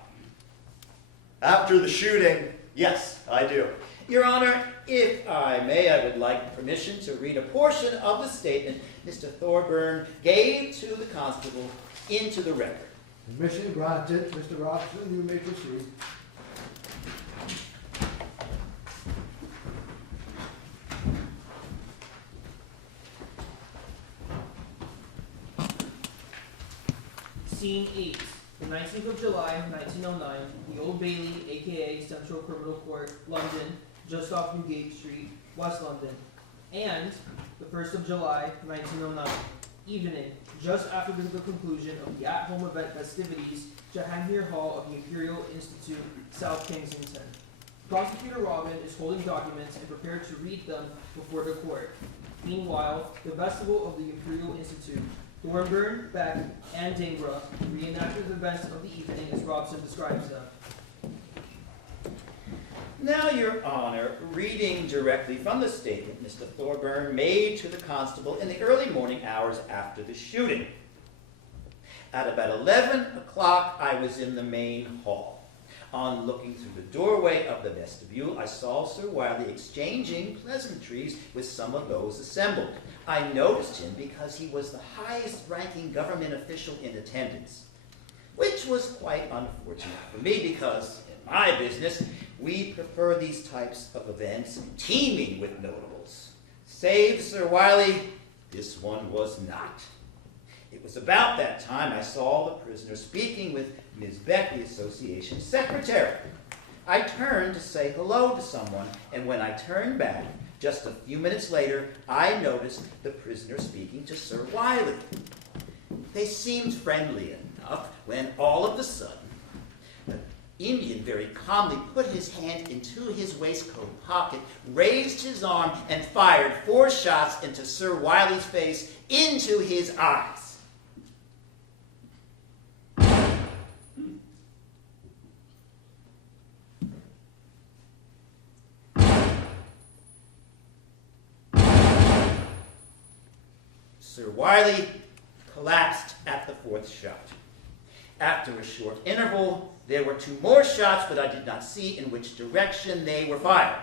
After the shooting, yes, I do. Your Honor, if I may, I would like permission to read a portion of the statement Mr. Thorburn gave to the constable into the record. Permission granted. Mr. Robson, you may proceed. Scene 8. The 19th of July, 1909, the Old Bailey, aka Central Criminal Court, London, just off Newgate Street, West London. And the 1st of July, 1909, evening, just after the conclusion of the at-home event festivities, Jahangir Hall of the Imperial Institute, South Kensington. Prosecutor Robin is holding documents and prepared to read them before the court. Meanwhile, the vestibule of the Imperial Institute, Thornburn, Beck, and Dhingra reenacted the events of the evening as Robson describes them. Now, Your Honor, reading directly from the statement Mr. Thorburn made to the constable in the early morning hours after the shooting. At about 11 o'clock, I was in the main hall. On looking through the doorway of the vestibule, I saw Sir Wyllie exchanging pleasantries with some of those assembled. I noticed him because he was the highest-ranking government official in attendance, which was quite unfortunate for me because, in my business, we prefer these types of events teeming with notables. Save Sir Wyllie, this one was not. It was about that time I saw the prisoner speaking with Ms. Beck, the association secretary. I turned to say hello to someone, and when I turned back, just a few minutes later, I noticed the prisoner speaking to Sir Wyllie. They seemed friendly enough when all of a sudden, the Indian very calmly put his hand into his waistcoat pocket, raised his arm, and fired 4 shots into Sir Wyllie's face, into his eyes. Sir Wyllie collapsed at the 4th shot. After a short interval, there were 2 more shots, but I did not see in which direction they were fired.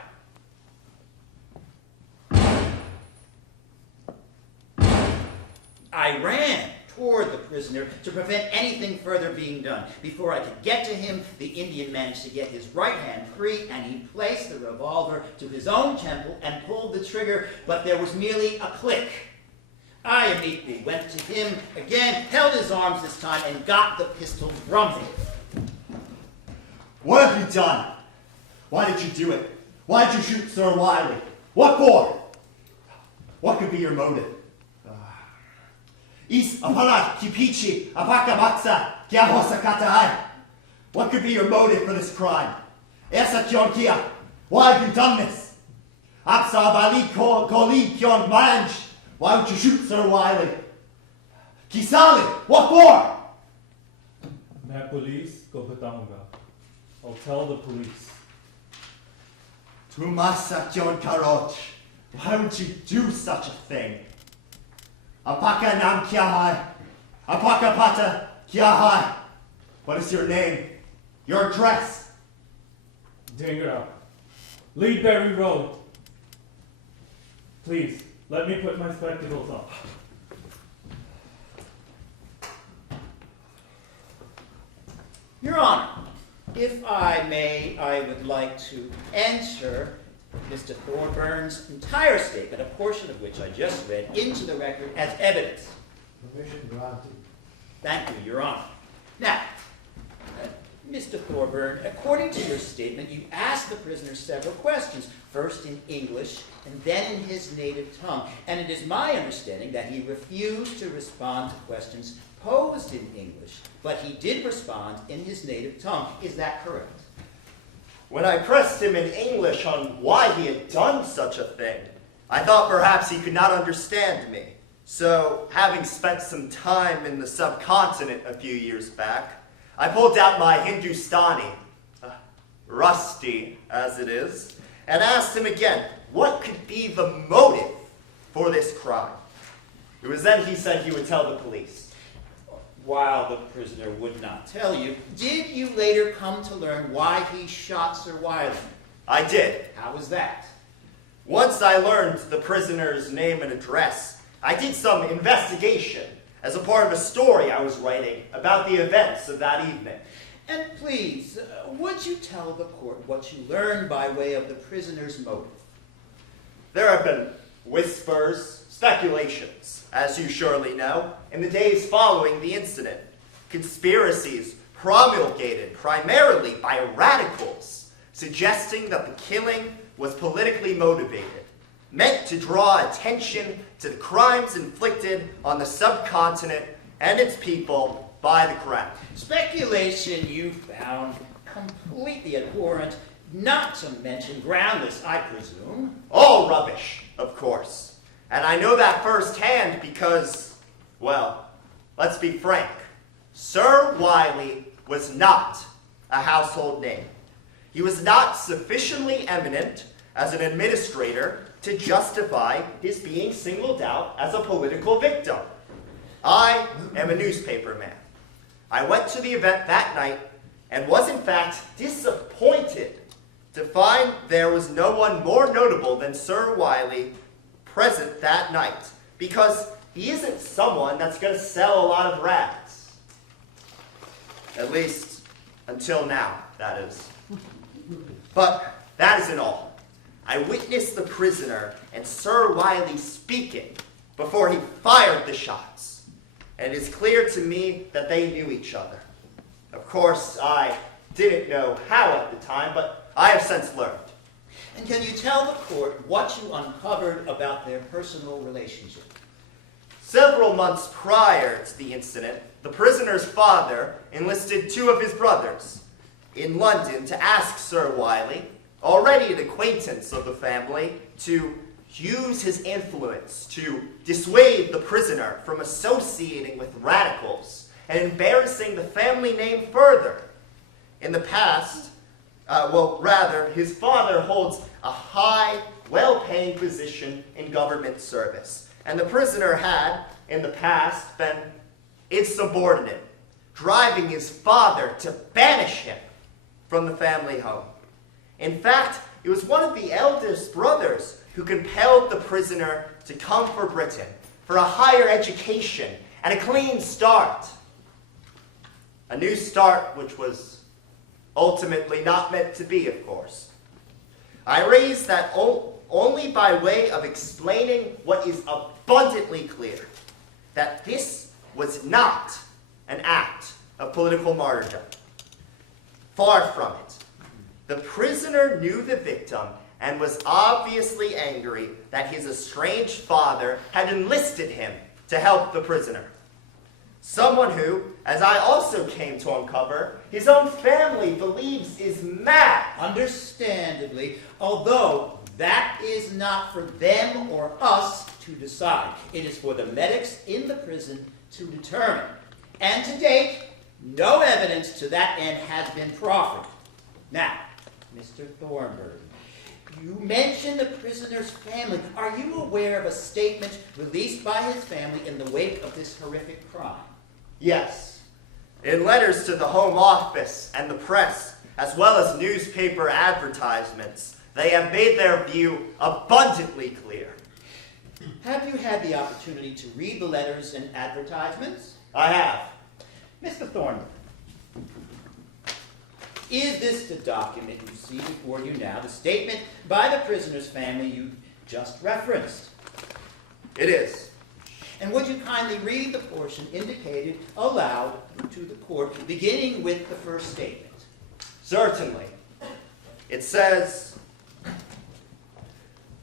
I ran toward the prisoner to prevent anything further being done. Before I could get to him, the Indian managed to get his right hand free, and he placed the revolver to his own temple and pulled the trigger, but there was merely a click. I immediately went to him again, held his arms this time, and got the pistol from him. What have you done? Why did you do it? Why did you shoot Sir Wyllie? What for? What could be your motive? Is apala kipichi apaka matsa kya ho sakata hai? What could be your motive for this crime? Esa kyon kia? Why have you done this? Apsa bali koli kyon manj? Why would you shoot Sir Wyllie? Kisali, what for? मैं police को बताऊंगा. I'll tell the police. Tumasa kyon karot. Why would you do such a thing? Apaka nam kya hai? Apaka pata kya hai? What is your name? Your address? Dhingra, Leadberry Road. Please, let me put my spectacles on. Your Honor, if I may, I would like to enter Mr. Thornburn's entire statement, a portion of which I just read, into the record as evidence. Permission granted. Thank you, Your Honor. Now, Mr. Thorburn, according to your statement, you asked the prisoner several questions, first in English and then in his native tongue. And it is my understanding that he refused to respond to questions posed in English, but he did respond in his native tongue. Is that correct? When I pressed him in English on why he had done such a thing, I thought perhaps he could not understand me. So, having spent some time in the subcontinent a few years back, I pulled out my Hindustani, rusty as it is, and asked him again, what could be the motive for this crime? It was then he said he would tell the police. While the prisoner would not tell you, did you later come to learn why he shot Sir Wyllie? I did. How was that? Once I learned the prisoner's name and address, I did some investigation as a part of a story I was writing about the events of that evening. And please, would you tell the court what you learned by way of the prisoner's motive? There have been whispers, speculations, as you surely know, in the days following the incident, conspiracies promulgated primarily by radicals, suggesting that the killing was politically motivated, meant to draw attention to the crimes inflicted on the subcontinent and its people by the crown. Speculation you found completely abhorrent, not to mention groundless, I presume. All rubbish, of course. And I know that firsthand because, well, let's be frank. Sir Wyllie was not a household name. He was not sufficiently eminent as an administrator to justify his being singled out as a political victim. I am a newspaper man. I went to the event that night and was in fact disappointed to find there was no one more notable than Sir Wyllie present that night, because he isn't someone that's going to sell a lot of rags. At least, until now, that is. But that isn't all. I witnessed the prisoner and Sir Wyllie speaking before he fired the shots, and it is clear to me that they knew each other. Of course, I didn't know how at the time, but I have since learned. And can you tell the court what you uncovered about their personal relationship? Several months prior to the incident, the prisoner's father enlisted two of his brothers in London to ask Sir Wyllie, already an acquaintance of the family, to use his influence to dissuade the prisoner from associating with radicals and embarrassing the family name further. In the past, his father holds a high, well-paying position in government service, and the prisoner had, in the past, been insubordinate, driving his father to banish him from the family home. In fact, it was one of the eldest brothers who compelled the prisoner to come for Britain for a higher education and a clean start. A new start which was ultimately not meant to be, of course. I raise that only by way of explaining what is abundantly clear, that this was not an act of political martyrdom. Far from it. The prisoner knew the victim and was obviously angry that his estranged father had enlisted him to help the prisoner. Someone who, as I also came to uncover, his own family believes is mad. Understandably, although that is not for them or us to decide. It is for the medics in the prison to determine. And to date, no evidence to that end has been proffered. Now, Mr. Thornburg, you mentioned the prisoner's family. Are you aware of a statement released by his family in the wake of this horrific crime? Yes. In letters to the Home Office and the press, as well as newspaper advertisements, they have made their view abundantly clear. Have you had the opportunity to read the letters and advertisements? I have. Mr. Thornburg, is this the document you see before you now, the statement by the prisoner's family you just referenced? It is. And would you kindly read the portion indicated aloud to the court, beginning with the first statement? Certainly. It says,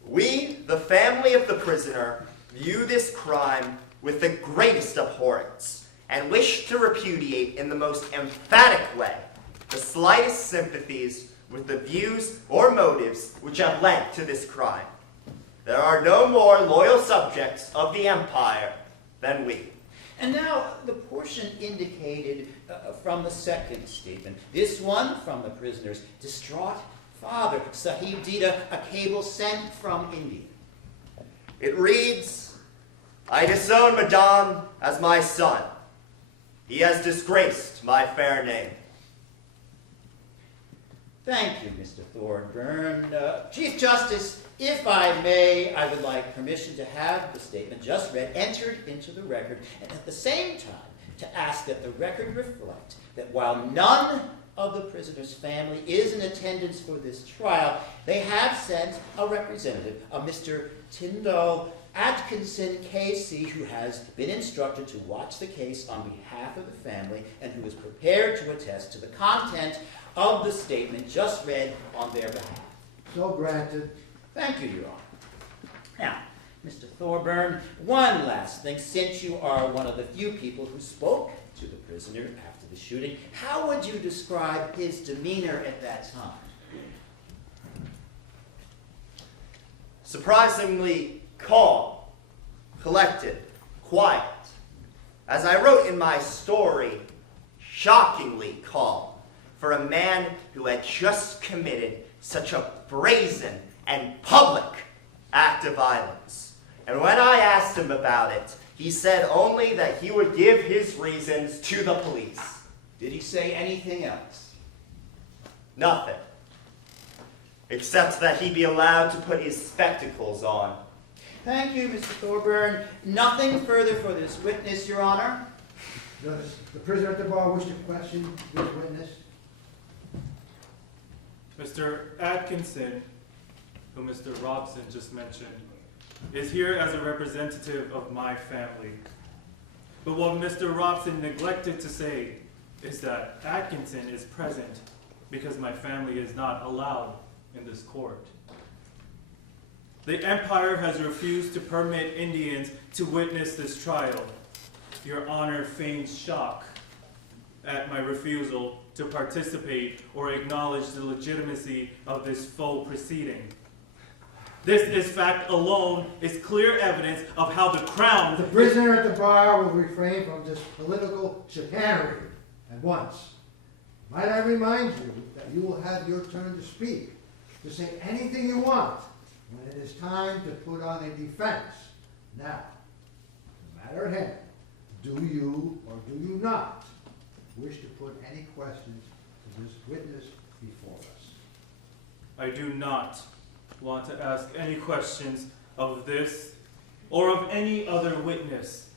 "We, the family of the prisoner, view this crime with the greatest abhorrence and wish to repudiate in the most emphatic way the slightest sympathies with the views or motives which have led to this crime. There are no more loyal subjects of the empire than we." And now the portion indicated from the second statement, this one from the prisoner's distraught father, Sahib Dita, a cable sent from India. It reads, "I disown Madan as my son. He has disgraced my fair name." Thank you, Mr. Thornburn. Chief Justice, if I may, I would like permission to have the statement just read entered into the record, and at the same time to ask that the record reflect that while none of the prisoner's family is in attendance for this trial, they have sent a representative, a Mr. Tyndall Atkinson, KC, who has been instructed to watch the case on behalf of the family and who is prepared to attest to the content of the statement just read on their behalf. So granted. Thank you, Your Honor. Now, Mr. Thorburn, one last thing. Since you are one of the few people who spoke to the prisoner after the shooting, how would you describe his demeanor at that time? Surprisingly calm, collected, quiet. As I wrote in my story, shockingly calm for a man who had just committed such a brazen and public act of violence. And when I asked him about it, he said only that he would give his reasons to the police. Did he say anything else? Nothing. Except that he be allowed to put his spectacles on. Thank you, Mr. Thorburn. Nothing further for this witness, Your Honor. Does the prisoner at the bar wish to question this witness? Mr. Atkinson, who Mr. Robson just mentioned, is here as a representative of my family. But what Mr. Robson neglected to say is that Atkinson is present because my family is not allowed in this court. The Empire has refused to permit Indians to witness this trial. Your Honor feigns shock at my refusal to participate or acknowledge the legitimacy of this faux proceeding. This fact alone is clear evidence of how the Crown... The prisoner at the bar will refrain from this political chicanery at once. Might I remind you that you will have your turn to speak, to say anything you want when it is time to put on a defense. Now, no matter at hand, do you or do you not wish to put any questions to this witness before us? I do not want to ask any questions of this or of any other witness,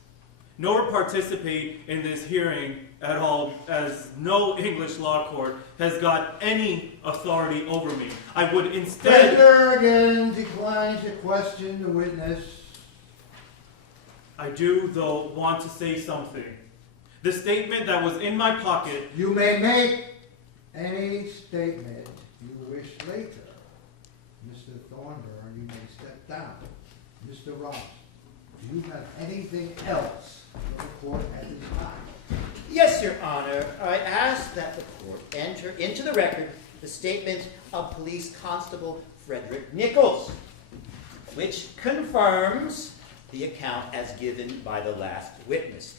nor participate in this hearing at all, as no English law court has got any authority over me. I would instead... Prisoner again declines to question the witness. I do, though, want to say something. The statement that was in my pocket... You may make any statement you wish later. Mr. Thornburn, you may step down. Mr. Ross, do you have anything else for the court at this time? Yes, Your Honor. I ask that the court enter into the record the statement of Police Constable Frederick Nichols, which confirms the account as given by the last witness.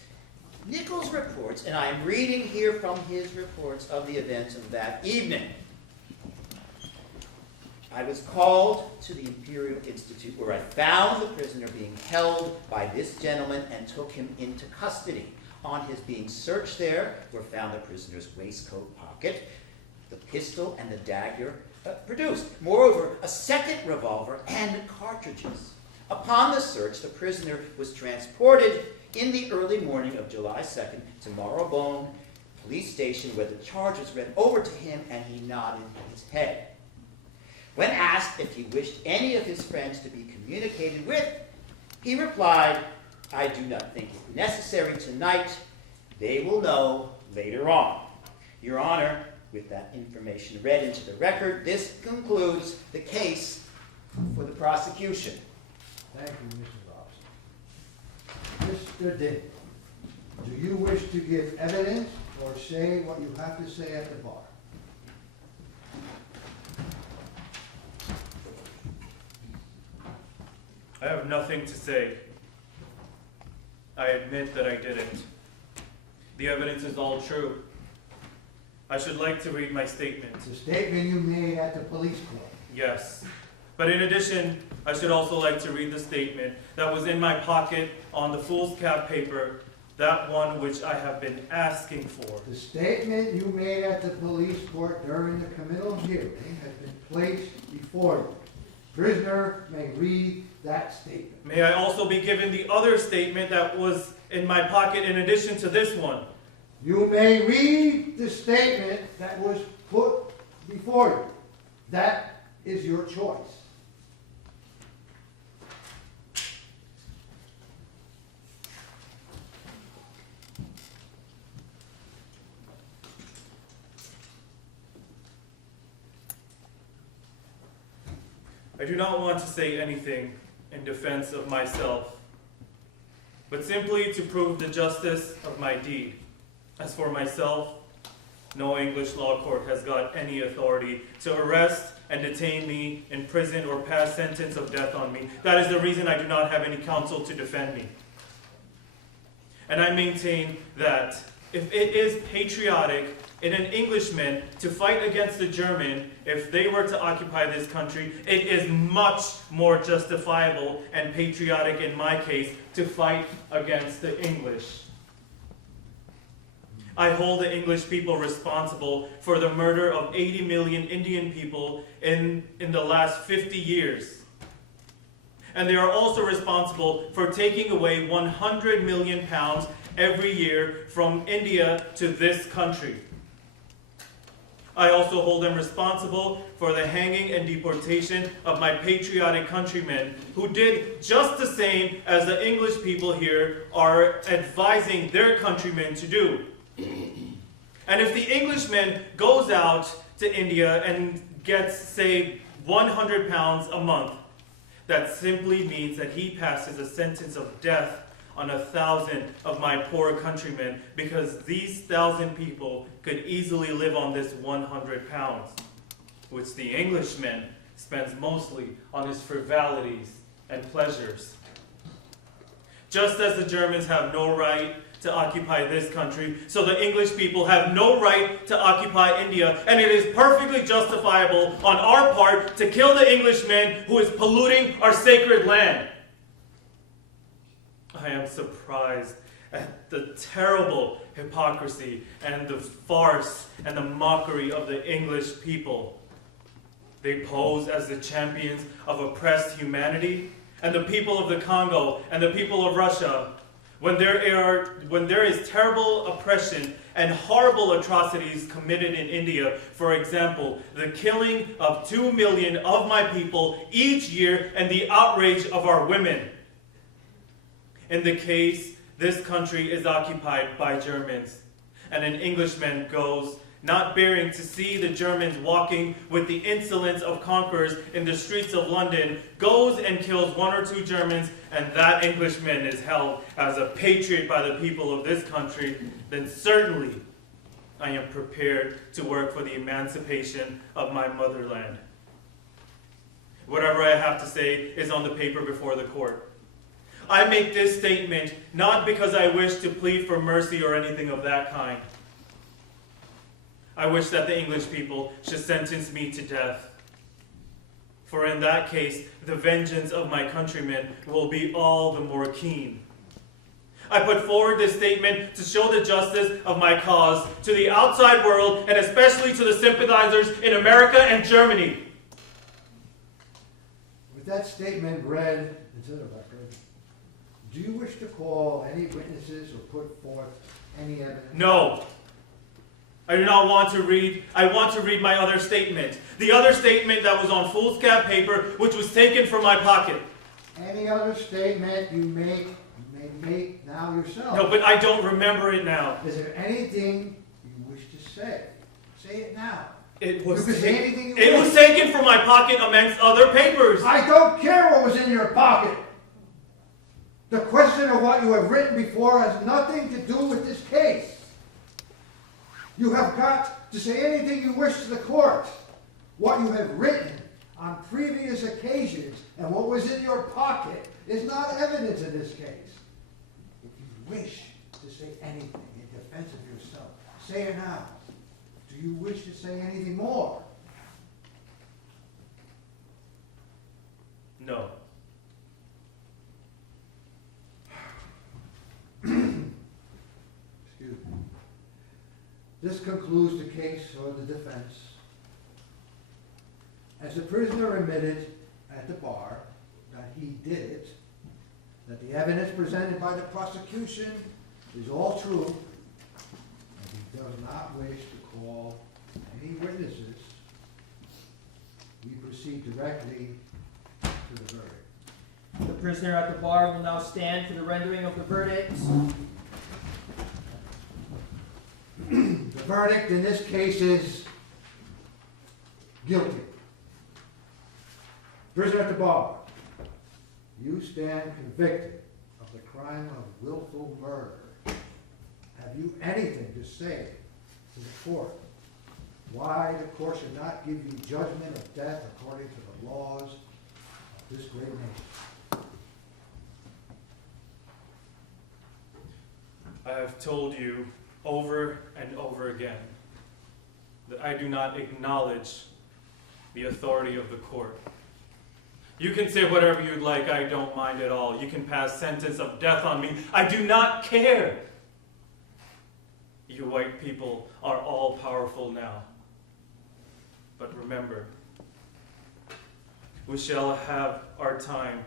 Nichols reports, and I am reading here from his reports of the events of that evening. I was called to the Imperial Institute where I found the prisoner being held by this gentleman and took him into custody. On his being searched there were found the prisoner's waistcoat pocket, the pistol and the dagger produced. Moreover, a second revolver and cartridges. Upon the search, the prisoner was transported in the early morning of July 2nd to Marrowbone Police Station, where the charge was read over to him and he nodded his head. When asked if he wished any of his friends to be communicated with, he replied, "I do not think it necessary tonight. They will know later on." Your Honor, with that information read into the record, this concludes the case for the prosecution. Thank you, Mr. Robson. Mr. Dick, do you wish to give evidence or say what you have to say at the bar? I have nothing to say. I admit that I didn't. The evidence is all true. I should like to read my statement. The statement you made at the police court. Yes. But in addition, I should also like to read the statement that was in my pocket on the foolscap paper, that one which I have been asking for. The statement you made at the police court during the committal hearing has been placed before you. Prisoner may read that statement. May I also be given the other statement that was in my pocket in addition to this one? You may read the statement that was put before you. That is your choice. I do not want to say anything in defense of myself, but simply to prove the justice of my deed. As for myself, no English law court has got any authority to arrest and detain me in prison or pass sentence of death on me. That is the reason I do not have any counsel to defend me. And I maintain that if it is patriotic in an Englishman to fight against the German, if they were to occupy this country, it is much more justifiable and patriotic in my case to fight against the English. I hold the English people responsible for the murder of 80 million Indian people in the last 50 years. And they are also responsible for taking away 100 million pounds every year from India to this country. I also hold them responsible for the hanging and deportation of my patriotic countrymen who did just the same as the English people here are advising their countrymen to do. And if the Englishman goes out to India and gets, say, 100 pounds a month, that simply means that he passes a sentence of death on 1,000 of my poor countrymen, because these 1,000 people could easily live on this 100 pounds, which the Englishman spends mostly on his frivolities and pleasures. Just as the Germans have no right to occupy this country, so the English people have no right to occupy India, and it is perfectly justifiable on our part to kill the Englishman who is polluting our sacred land. I am surprised at the terrible hypocrisy and the farce and the mockery of the English people. They pose as the champions of oppressed humanity, and the people of the Congo and the people of Russia, when there is terrible oppression and horrible atrocities committed in India, for example, the killing of 2 million of my people each year and the outrage of our women. In the case, this country is occupied by Germans, and an Englishman goes, not bearing to see the Germans walking with the insolence of conquerors in the streets of London, goes and kills 1 or 2 Germans, and that Englishman is held as a patriot by the people of this country, then certainly I am prepared to work for the emancipation of my motherland. Whatever I have to say is on the paper before the court. I make this statement not because I wish to plead for mercy or anything of that kind. I wish that the English people should sentence me to death. For in that case, the vengeance of my countrymen will be all the more keen. I put forward this statement to show the justice of my cause to the outside world, and especially to the sympathizers in America and Germany. With that statement read into the record, do you wish to call any witnesses or put forth any evidence? No. I do not want to read. I want to read my other statement. The other statement that was on foolscap paper, which was taken from my pocket. Any other statement you may make now yourself. No, but I don't remember it now. Is there anything you wish to say? Say it now. It was You can say anything you It wish. was taken from my pocket amongst other papers. I don't care what was in your pocket. The question of what you have written before has nothing to do with this case. You have got to say anything you wish to the court. What you have written on previous occasions and what was in your pocket is not evidence in this case. If you wish to say anything in defense of yourself, say it now. Do you wish to say anything more? No. Excuse me. This concludes the case for the defense. As the prisoner admitted at the bar that he did it, that the evidence presented by the prosecution is all true, he does not wish to call any witnesses, we proceed directly to the verdict. The prisoner at the bar will now stand for the rendering of the verdict. The verdict in this case is guilty. Prisoner at the bar, you stand convicted of the crime of willful murder. Have you anything to say to the court? Why the court should not give you judgment of death according to the laws of this great nation? I have told you over and over again that I do not acknowledge the authority of the court. You can say whatever you'd like, I don't mind at all. You can pass sentence of death on me. I do not care. You white people are all powerful now. But remember, we shall have our time.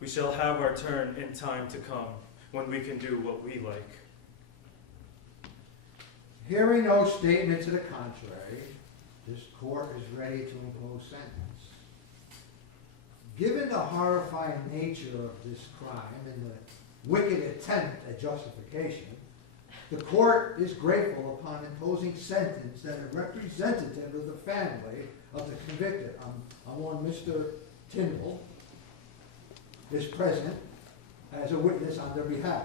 We shall have our turn in time to come when we can do what we like. Hearing no statement to the contrary, this court is ready to impose sentence. Given the horrifying nature of this crime and the wicked attempt at justification, the court is grateful upon imposing sentence that a representative of the family of the convicted, I'm on Mr. Tyndall, is present as a witness on their behalf.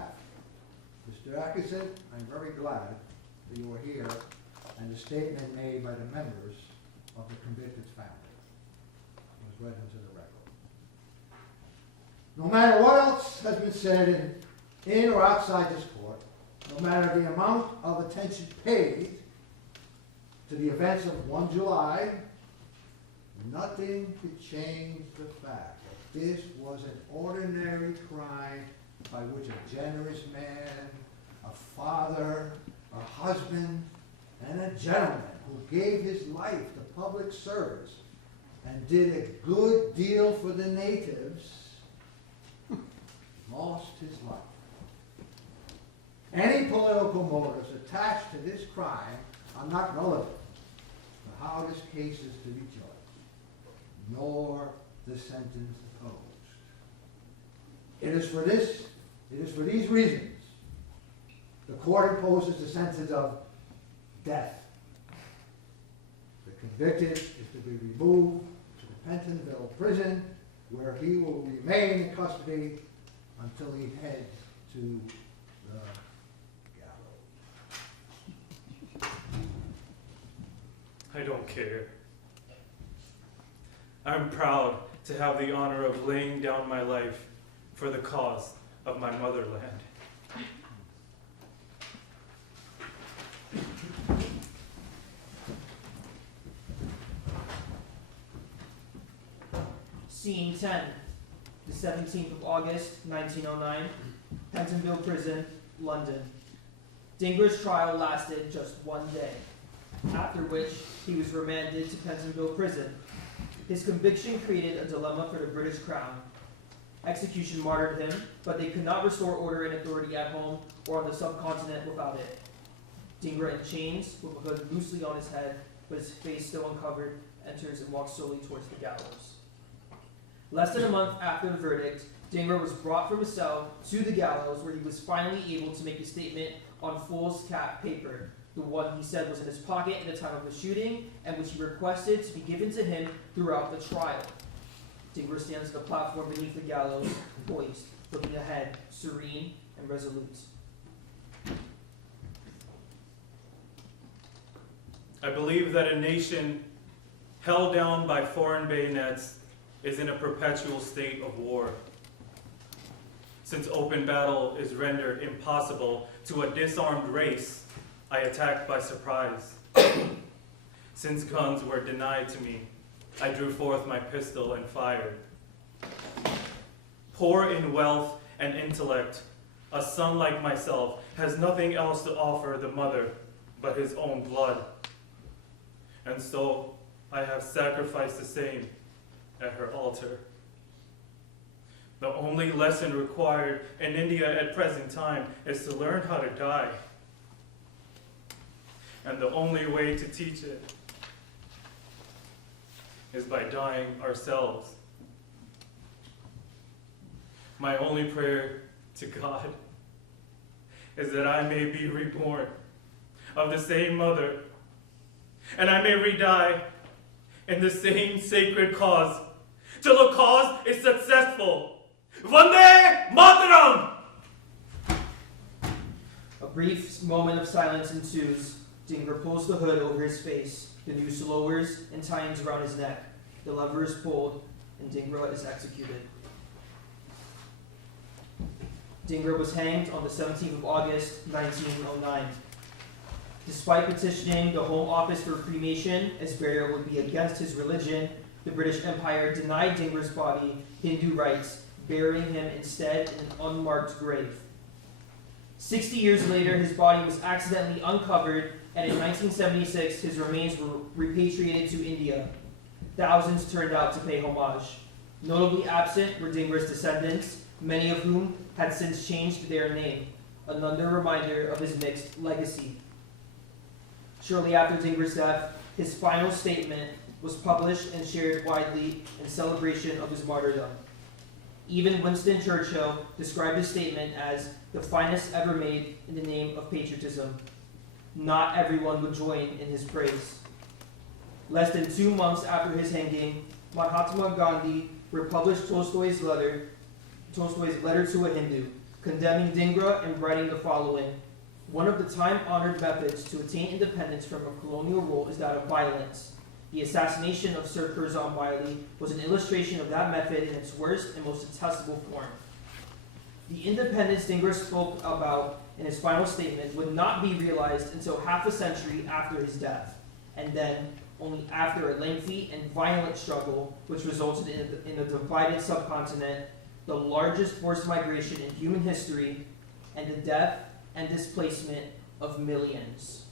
Mr. Atkinson, I'm very glad that you are here and the statement made by the members of the convicted's family was read into the record. No matter what else has been said in or outside this court, no matter the amount of attention paid to the events of 1 July, nothing could change the fact that this was an ordinary crime by which a generous man, a father, a husband, and a gentleman who gave his life to public service and did a good deal for the natives lost his life. Any political motives attached to this crime are not relevant to how this case is to be judged, nor the sentence imposed. It is for these reasons the court imposes the sentence of death. The convicted is to be removed to the Pentonville prison, where he will remain in custody until he heads to the gallows. I don't care. I'm proud to have the honor of laying down my life for the cause of my motherland. Scene 10, the 17th of August, 1909, Pentonville Prison, London. Dhingra's trial lasted just 1 day, after which he was remanded to Pentonville Prison. His conviction created a dilemma for the British Crown. Execution martyred him, but they could not restore order and authority at home or on the subcontinent without it. Dhingra in chains, with a hood loosely on his head, but his face still uncovered, enters and walks slowly towards the gallows. Less than a month after the verdict, Dhingra was brought from his cell to the gallows, where he was finally able to make a statement on foolscap paper, the one he said was in his pocket at the time of the shooting, and which he requested to be given to him throughout the trial. Dhingra stands on the platform beneath the gallows, poised, looking ahead, serene and resolute. I believe that a nation held down by foreign bayonets is in a perpetual state of war. Since open battle is rendered impossible to a disarmed race, I attacked by surprise. Since guns were denied to me, I drew forth my pistol and fired. Poor in wealth and intellect, a son like myself has nothing else to offer the mother but his own blood. And so I have sacrificed the same at her altar. The only lesson required in India at present time is to learn how to die. And the only way to teach it is by dying ourselves. My only prayer to God is that I may be reborn of the same mother, and I may re-die in the same sacred cause, till the cause is successful. Vande Mataram! A brief moment of silence ensues. Dhingra pulls the hood over his face. The noose lowers and tightens around his neck. The lever is pulled, and Dhingra is executed. Dhingra was hanged on the 17th of August, 1909. Despite petitioning the Home Office for cremation, as burial would be against his religion, the British Empire denied Dhingra's body Hindu rites, burying him instead in an unmarked grave. 60 years later, his body was accidentally uncovered, and in 1976, his remains were repatriated to India. Thousands turned out to pay homage. Notably absent were Dhingra's descendants, many of whom had since changed their name, another reminder of his mixed legacy. Shortly after Dhingra's death, his final statement was published and shared widely in celebration of his martyrdom. Even Winston Churchill described his statement as the finest ever made in the name of patriotism. Not everyone would join in his praise. Less than 2 months after his hanging, Mahatma Gandhi republished Tolstoy's letter to a Hindu, condemning Dhingra and writing the following: "One of the time-honored methods to attain independence from a colonial rule is that of violence. The assassination of Sir Curzon Wyllie was an illustration of that method in its worst and most detestable form." The independence Dhingra spoke about in his final statement would not be realized until half a century after his death, and then only after a lengthy and violent struggle which resulted in a divided subcontinent, the largest forced migration in human history, and the death and displacement of millions.